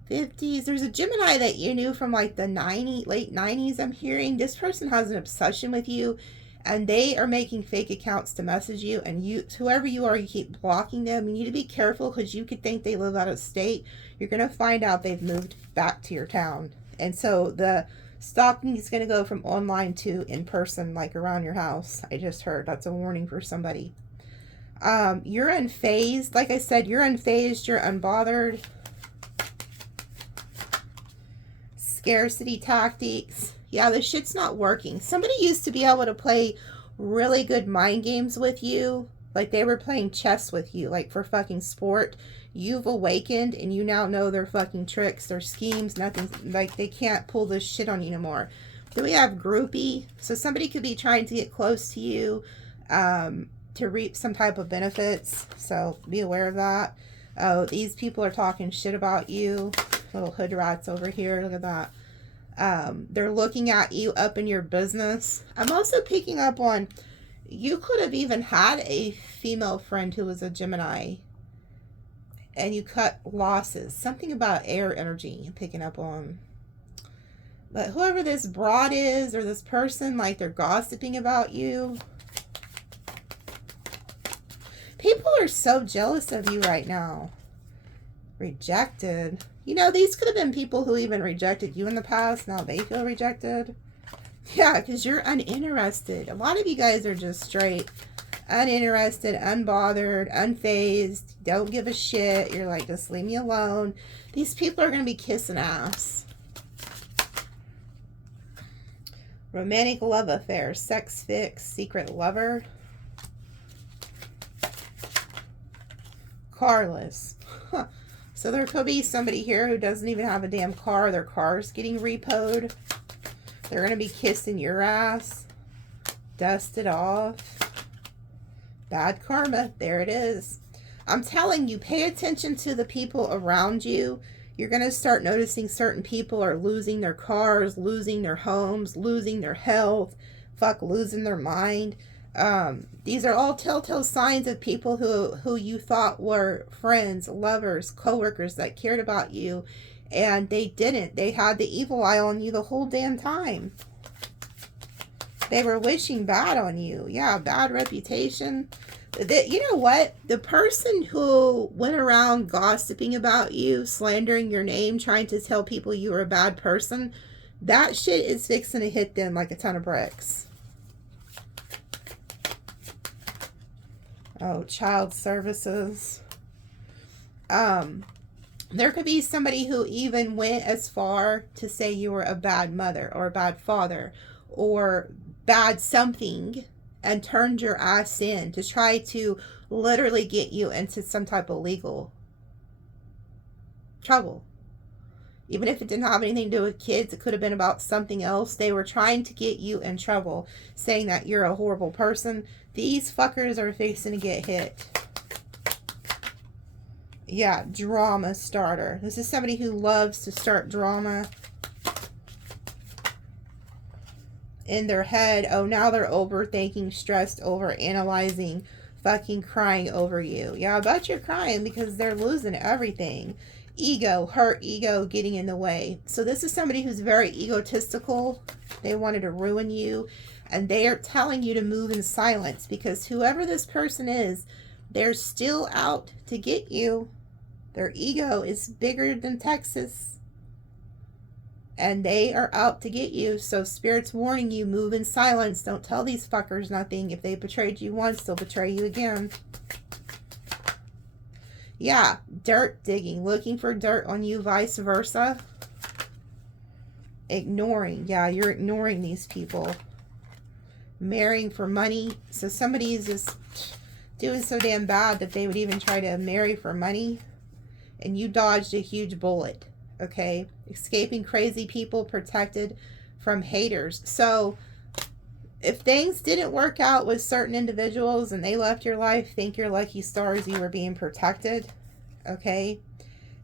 50s, there's a Gemini that you knew from like the late 90s. I'm hearing this person has an obsession with you and they are making fake accounts to message you, and you, whoever you are, you keep blocking them. You need to be careful because you could think they live out of state. You're going to find out they've moved back to your town. And so the stalking is going to go from online to in person, like around your house. I just heard. That's a warning for somebody. You're unfazed. Like I said, you're unfazed. You're unbothered. Scarcity tactics. Yeah, this shit's not working. Somebody used to be able to play really good mind games with you. Like they were playing chess with you, like for fucking sport. You've awakened and you now know their fucking tricks, their schemes, nothing, like they can't pull this shit on you no more. Then we have groupie. So somebody could be trying to get close to you to reap some type of benefits. So be aware of that. Oh, these people are talking shit about you. Little hood rats over here. Look at that. They're looking at you up in your business. I'm also picking up on, you could have even had a female friend who was a Gemini and you cut losses. Something about air energy I'm picking up on. But whoever this broad is, or this person, like they're gossiping about you. People are so jealous of you right now. Rejected. You know, these could have been people who even rejected you in the past. Now they feel rejected. Yeah, because you're uninterested. A lot of you guys are just straight uninterested, unbothered, unfazed. Don't give a shit. You're like, just leave me alone. These people are going to be kissing ass. Romantic love affair, sex fix, secret lover. Carless. Huh. So there could be somebody here who doesn't even have a damn car. Their car's getting repoed. They're going to be kissing your ass. Dust it off. Bad karma. There it is. I'm telling you, pay attention to the people around you. You're going to start noticing certain people are losing their cars, losing their homes, losing their health, losing their mind. These are all telltale signs of people who you thought were friends, lovers, co-workers that cared about you, and they didn't. They had the evil eye on you the whole damn time. They were wishing bad on you. Yeah, bad reputation. You know what? The person who went around gossiping about you, slandering your name, trying to tell people you were a bad person, that shit is fixing to hit them like a ton of bricks. Oh, child services. There could be somebody who even went as far to say you were a bad mother or a bad father or bad something, and turned your ass in to try to literally get you into some type of legal trouble. Even if it didn't have anything to do with kids, it could have been about something else. They were trying to get you in trouble, saying that you're a horrible person. These fuckers are fixing to get hit. Yeah, drama starter. This is somebody who loves to start drama in their head. Oh, now they're overthinking, stressed, over analyzing, fucking crying over you. Yeah, I bet you're crying because they're losing everything. Ego, hurt ego getting in the way. So this is somebody who's very egotistical. They wanted to ruin you, and they are telling you to move in silence, because whoever this person is, they're still out to get you. Their ego is bigger than Texas, and they are out to get you. So Spirit's warning you, move in silence. Don't tell these fuckers nothing. If they betrayed you once, they'll betray you again. Yeah, dirt digging, looking for dirt on you, vice versa. Ignoring. Yeah, you're ignoring these people. Marrying for money. So somebody is just doing so damn bad that they would even try to marry for money. And you dodged a huge bullet. Okay? Escaping crazy people, protected from haters. So if things didn't work out with certain individuals and they left your life, thank your lucky stars you were being protected. Okay?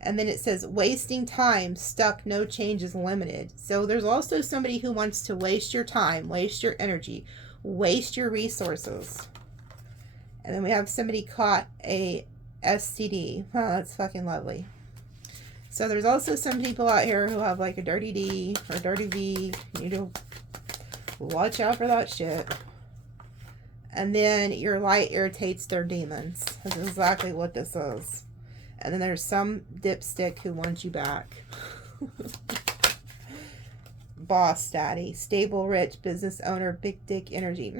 And then it says, wasting time, stuck, no change is limited. So there's also somebody who wants to waste your time, waste your energy, waste your resources. And then we have somebody caught a STD. Wow, that's fucking lovely. So there's also some people out here who have like a dirty D or dirty V. You need to watch out for that shit. And then your light irritates their demons. That's exactly what this is. And then there's some dipstick who wants you back. Boss daddy, stable, rich, business owner, big dick energy.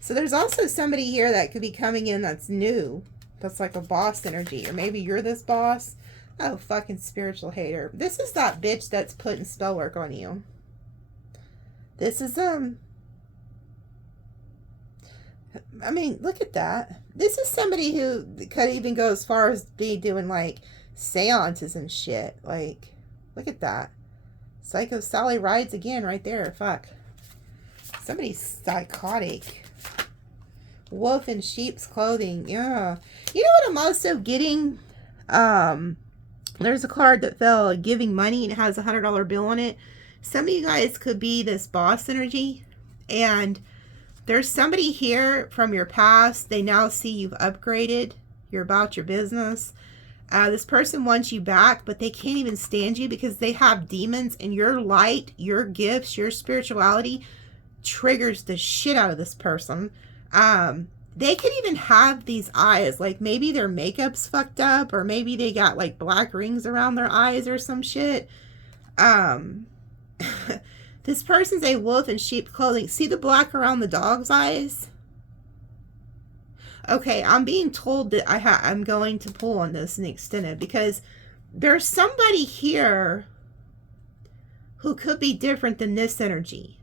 So there's also somebody here that could be coming in that's new. That's like a boss energy. Or maybe you're this boss. Oh, fucking spiritual hater. This is that bitch that's putting spell work on you. This is, I mean, look at that. This is somebody who could even go as far as be doing, like, seances and shit. Like, look at that. Psycho Sally rides again right there. Fuck. Somebody's psychotic. Wolf in sheep's clothing. Yeah. You know what I'm also getting? There's a card that fell, giving money, and it has a $100 bill on it. Some of you guys could be this boss energy, and there's somebody here from your past. They now see you've upgraded. You're about your business. This person wants you back, but they can't even stand you because they have demons, and your light, your gifts, your spirituality triggers the shit out of this person. They could even have these eyes, like maybe their makeup's fucked up, or maybe they got like black rings around their eyes or some shit. This person's a wolf in sheep clothing. See the black around the dog's eyes? Okay, I'm being told that I'm going to pull on this and extend it, because there's somebody here who could be different than this energy.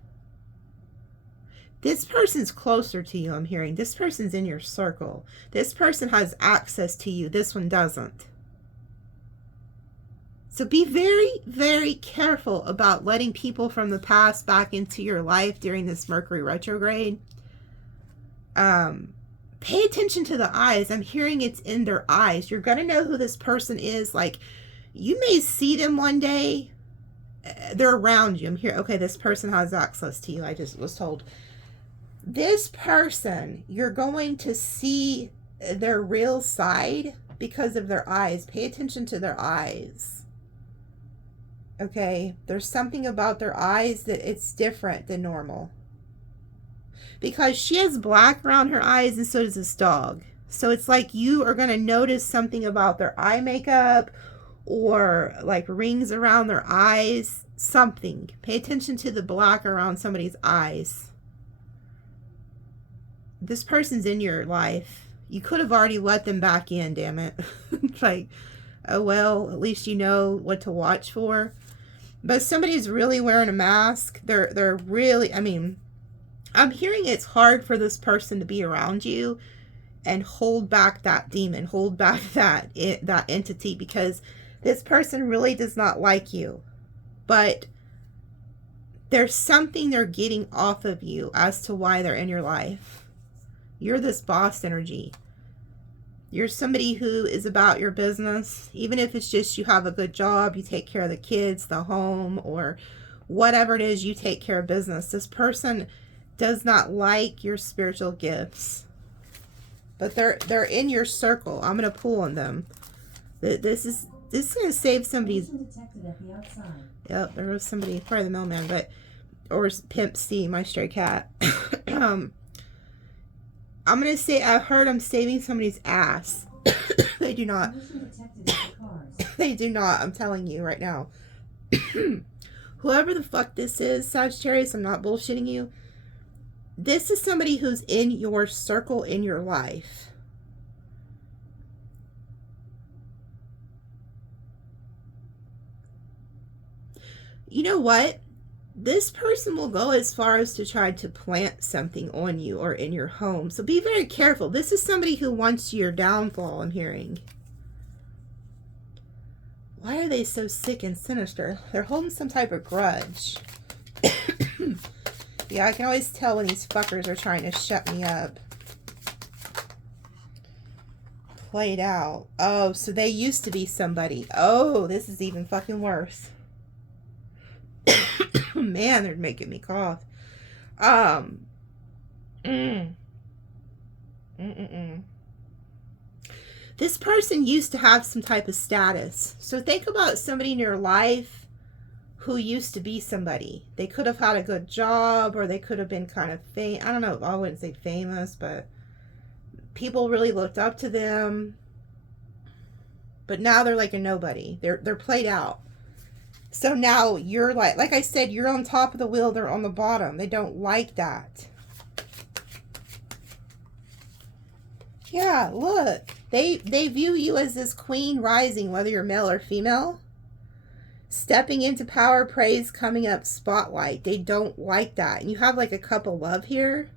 This person's closer to you, I'm hearing. This person's in your circle. This person has access to you. This one doesn't. So be very, very careful about letting people from the past back into your life during this Mercury retrograde. Pay attention to the eyes. I'm hearing it's in their eyes. You're going to know who this person is. Like, you may see them one day. They're around you. I'm here. Okay, this person has access to you. I just was told. This person, you're going to see their real side because of their eyes. Pay attention to their eyes. Okay, there's something about their eyes that it's different than normal. Because she has black around her eyes, and so does this dog. So it's like you are going to notice something about their eye makeup, or like rings around their eyes. Something. Pay attention to the black around somebody's eyes. This person's in your life. You could have already let them back in, damn it. It's like, oh well, at least you know what to watch for. But somebody's really wearing a mask. They're really, I mean, I'm hearing it's hard for this person to be around you and hold back that demon, hold back that entity, because this person really does not like you. But there's something they're getting off of you as to why they're in your life. You're this boss energy. You're somebody who is about your business. Even if it's just you have a good job, you take care of the kids, the home, or whatever it is, you take care of business. This person does not like your spiritual gifts. But they're in your circle. I'm going to pull on them. This is going to save somebody's... Yep, there was somebody, probably the mailman, or Pimp C, my stray cat. I'm going to say, I heard I'm saving somebody's ass. They do not. They do not. I'm telling you right now. Whoever the fuck this is, Sagittarius, I'm not bullshitting you. This is somebody who's in your circle, in your life. You know what? This person will go as far as to try to plant something on you or in your home. So be very careful. This is somebody who wants your downfall, I'm hearing. Why are they so sick and sinister? They're holding some type of grudge. Yeah, I can always tell when these fuckers are trying to shut me up. Played out. Oh, so they used to be somebody. Oh, this is even fucking worse. Man, they're making me cough. This person used to have some type of status. So think about somebody in your life who used to be somebody. They could have had a good job, or they could have been kind of famous. I don't know, I wouldn't say famous, but people really looked up to them. But now they're like a nobody. They're played out. So now you're like I said, you're on top of the wheel, they're on the bottom. They don't like that. Yeah, look. They view you as this queen rising, whether you're male or female. Stepping into power, praise, coming up, spotlight. They don't like that. And you have like a cup of love here.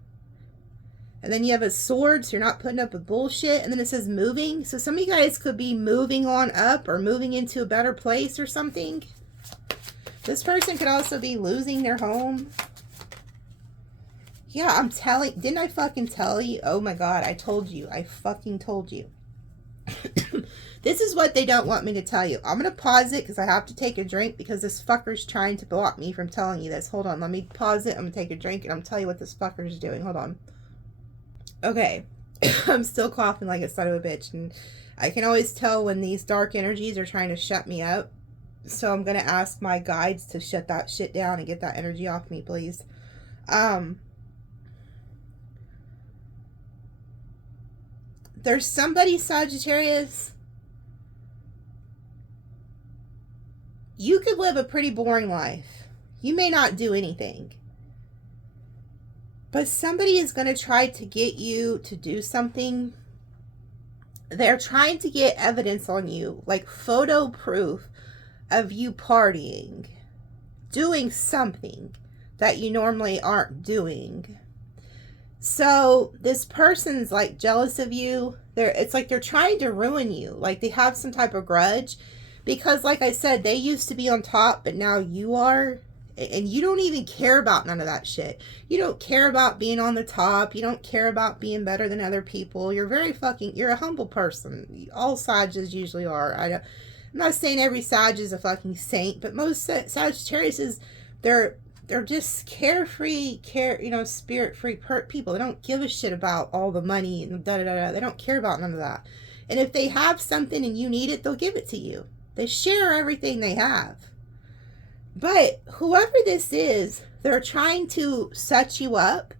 And then you have a sword, so you're not putting up with bullshit. And then it says moving. So some of you guys could be moving on up or moving into a better place or something. This person could also be losing their home. Yeah, I'm telling... Didn't I fucking tell you? Oh my god, I told you. I fucking told you. This is what they don't want me to tell you. I'm going to pause it because I have to take a drink because this fucker's trying to block me from telling you this. Hold on. Let me pause it. I'm going to take a drink and I'm going to tell you what this fucker's doing. Hold on. Okay. I'm still coughing like a son of a bitch. And I can always tell when these dark energies are trying to shut me up. So I'm going to ask my guides to shut that shit down and get that energy off me, please. There's somebody, Sagittarius. You could live a pretty boring life. You may not do anything. But somebody is going to try to get you to do something. They're trying to get evidence on you, like photo proof of you partying, doing something that you normally aren't doing. So this person's like jealous of you. It's like they're trying to ruin you. Like they have some type of grudge because, like I said, they used to be on top, but now you are. And you don't even care about none of that shit. You don't care about being on the top. You don't care about being better than other people. You're you're a humble person. All Sages usually are. I'm not saying every Sag is a fucking saint, but most Sagittarius they're just carefree, spirit-free people. They don't give a shit about all the money and da-da-da-da. They don't care about none of that. And if they have something and you need it, they'll give it to you. They share everything they have. But whoever this is, they're trying to set you up.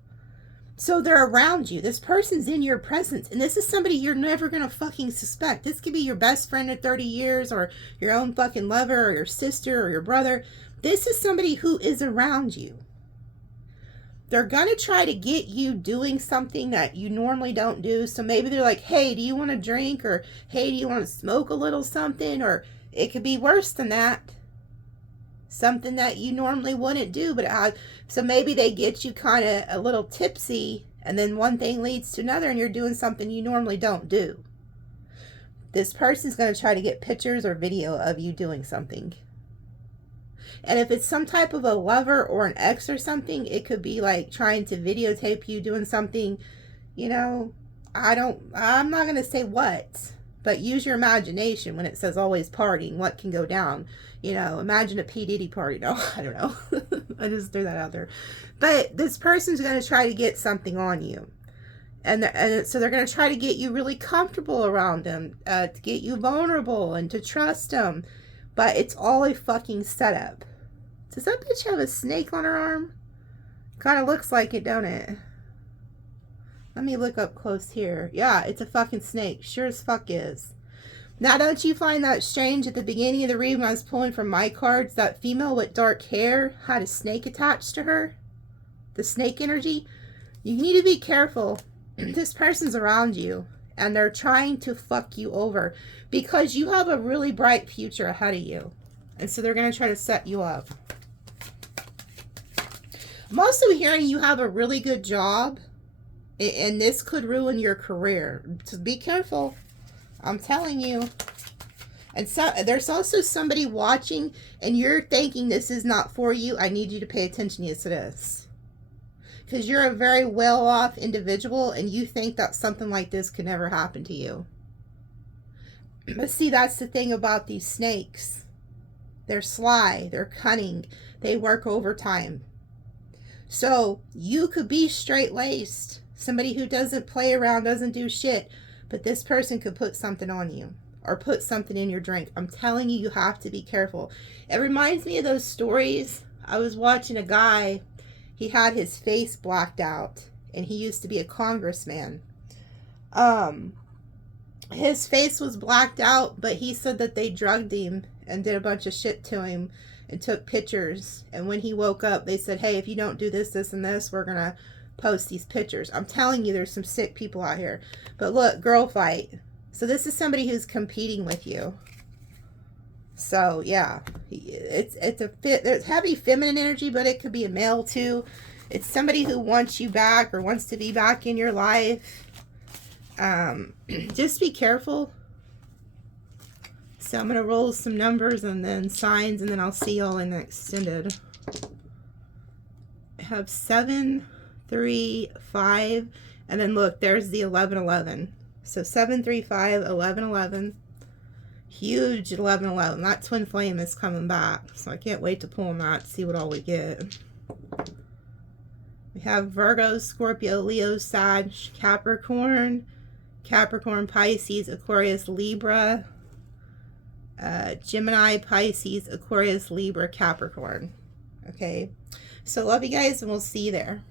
So they're around you. This person's in your presence. And this is somebody you're never going to fucking suspect. This could be your best friend of 30 years or your own fucking lover or your sister or your brother. This is somebody who is around you. They're going to try to get you doing something that you normally don't do. So maybe they're like, hey, do you want to drink? Or hey, do you want to smoke a little something? Or it could be worse than that. Something that you normally wouldn't do. So maybe they get you kind of a little tipsy. And then one thing leads to another. And you're doing something you normally don't do. This person's going to try to get pictures or video of you doing something. And if it's some type of a lover or an ex or something, it could be like trying to videotape you doing something, I'm not going to say what, but use your imagination when it says always partying, what can go down. Imagine a P. Diddy party. No, I don't know. I just threw that out there. But this person's going to try to get something on you. And so they're going to try to get you really comfortable around them, to get you vulnerable and to trust them. But it's all a fucking setup. Does that bitch have a snake on her arm? Kind of looks like it, don't it? Let me look up close here. Yeah, it's a fucking snake. Sure as fuck is. Now, don't you find that strange? At the beginning of the reading, when I was pulling from my cards, that female with dark hair had a snake attached to her. The snake energy. You need to be careful. This person's around you. And they're trying to fuck you over. Because you have a really bright future ahead of you. And so they're going to try to set you up. I'm also hearing you have a really good job. And this could ruin your career. So be careful. I'm telling you. And so there's also somebody watching. And you're thinking this is not for you. I need you to pay attention to this. Because you're a very well-off individual. And you think that something like this could never happen to you. But see, that's the thing about these snakes. They're sly. They're cunning. They work overtime. So you could be straight-laced. Somebody who doesn't play around, doesn't do shit. But this person could put something on you. Or put something in your drink. I'm telling you, you have to be careful. It reminds me of those stories. I was watching a guy. He had his face blacked out. And he used to be a congressman. His face was blacked out, but he said that they drugged him and did a bunch of shit to him and took pictures. And when he woke up, they said, hey, if you don't do this, this, and this, we're going to post these pictures. I'm telling you, there's some sick people out here. But look, girl fight. So this is somebody who's competing with you. So, yeah. There's heavy feminine energy, but it could be a male too. It's somebody who wants you back or wants to be back in your life. Just be careful. So I'm going to roll some numbers and then signs, and then I'll see y'all in the extended. I have 7, 3, 5, and then look, there's the 11, 11. So 7, 3, 5, 11, 11. Huge 11-11. That twin flame is coming back. So I can't wait to pull on that, see what all we get. We have Virgo, Scorpio, Leo, Sag, Capricorn, Pisces, Aquarius, Libra, Gemini, Pisces, Aquarius, Libra, Capricorn. Okay, so love you guys, and we'll see you there.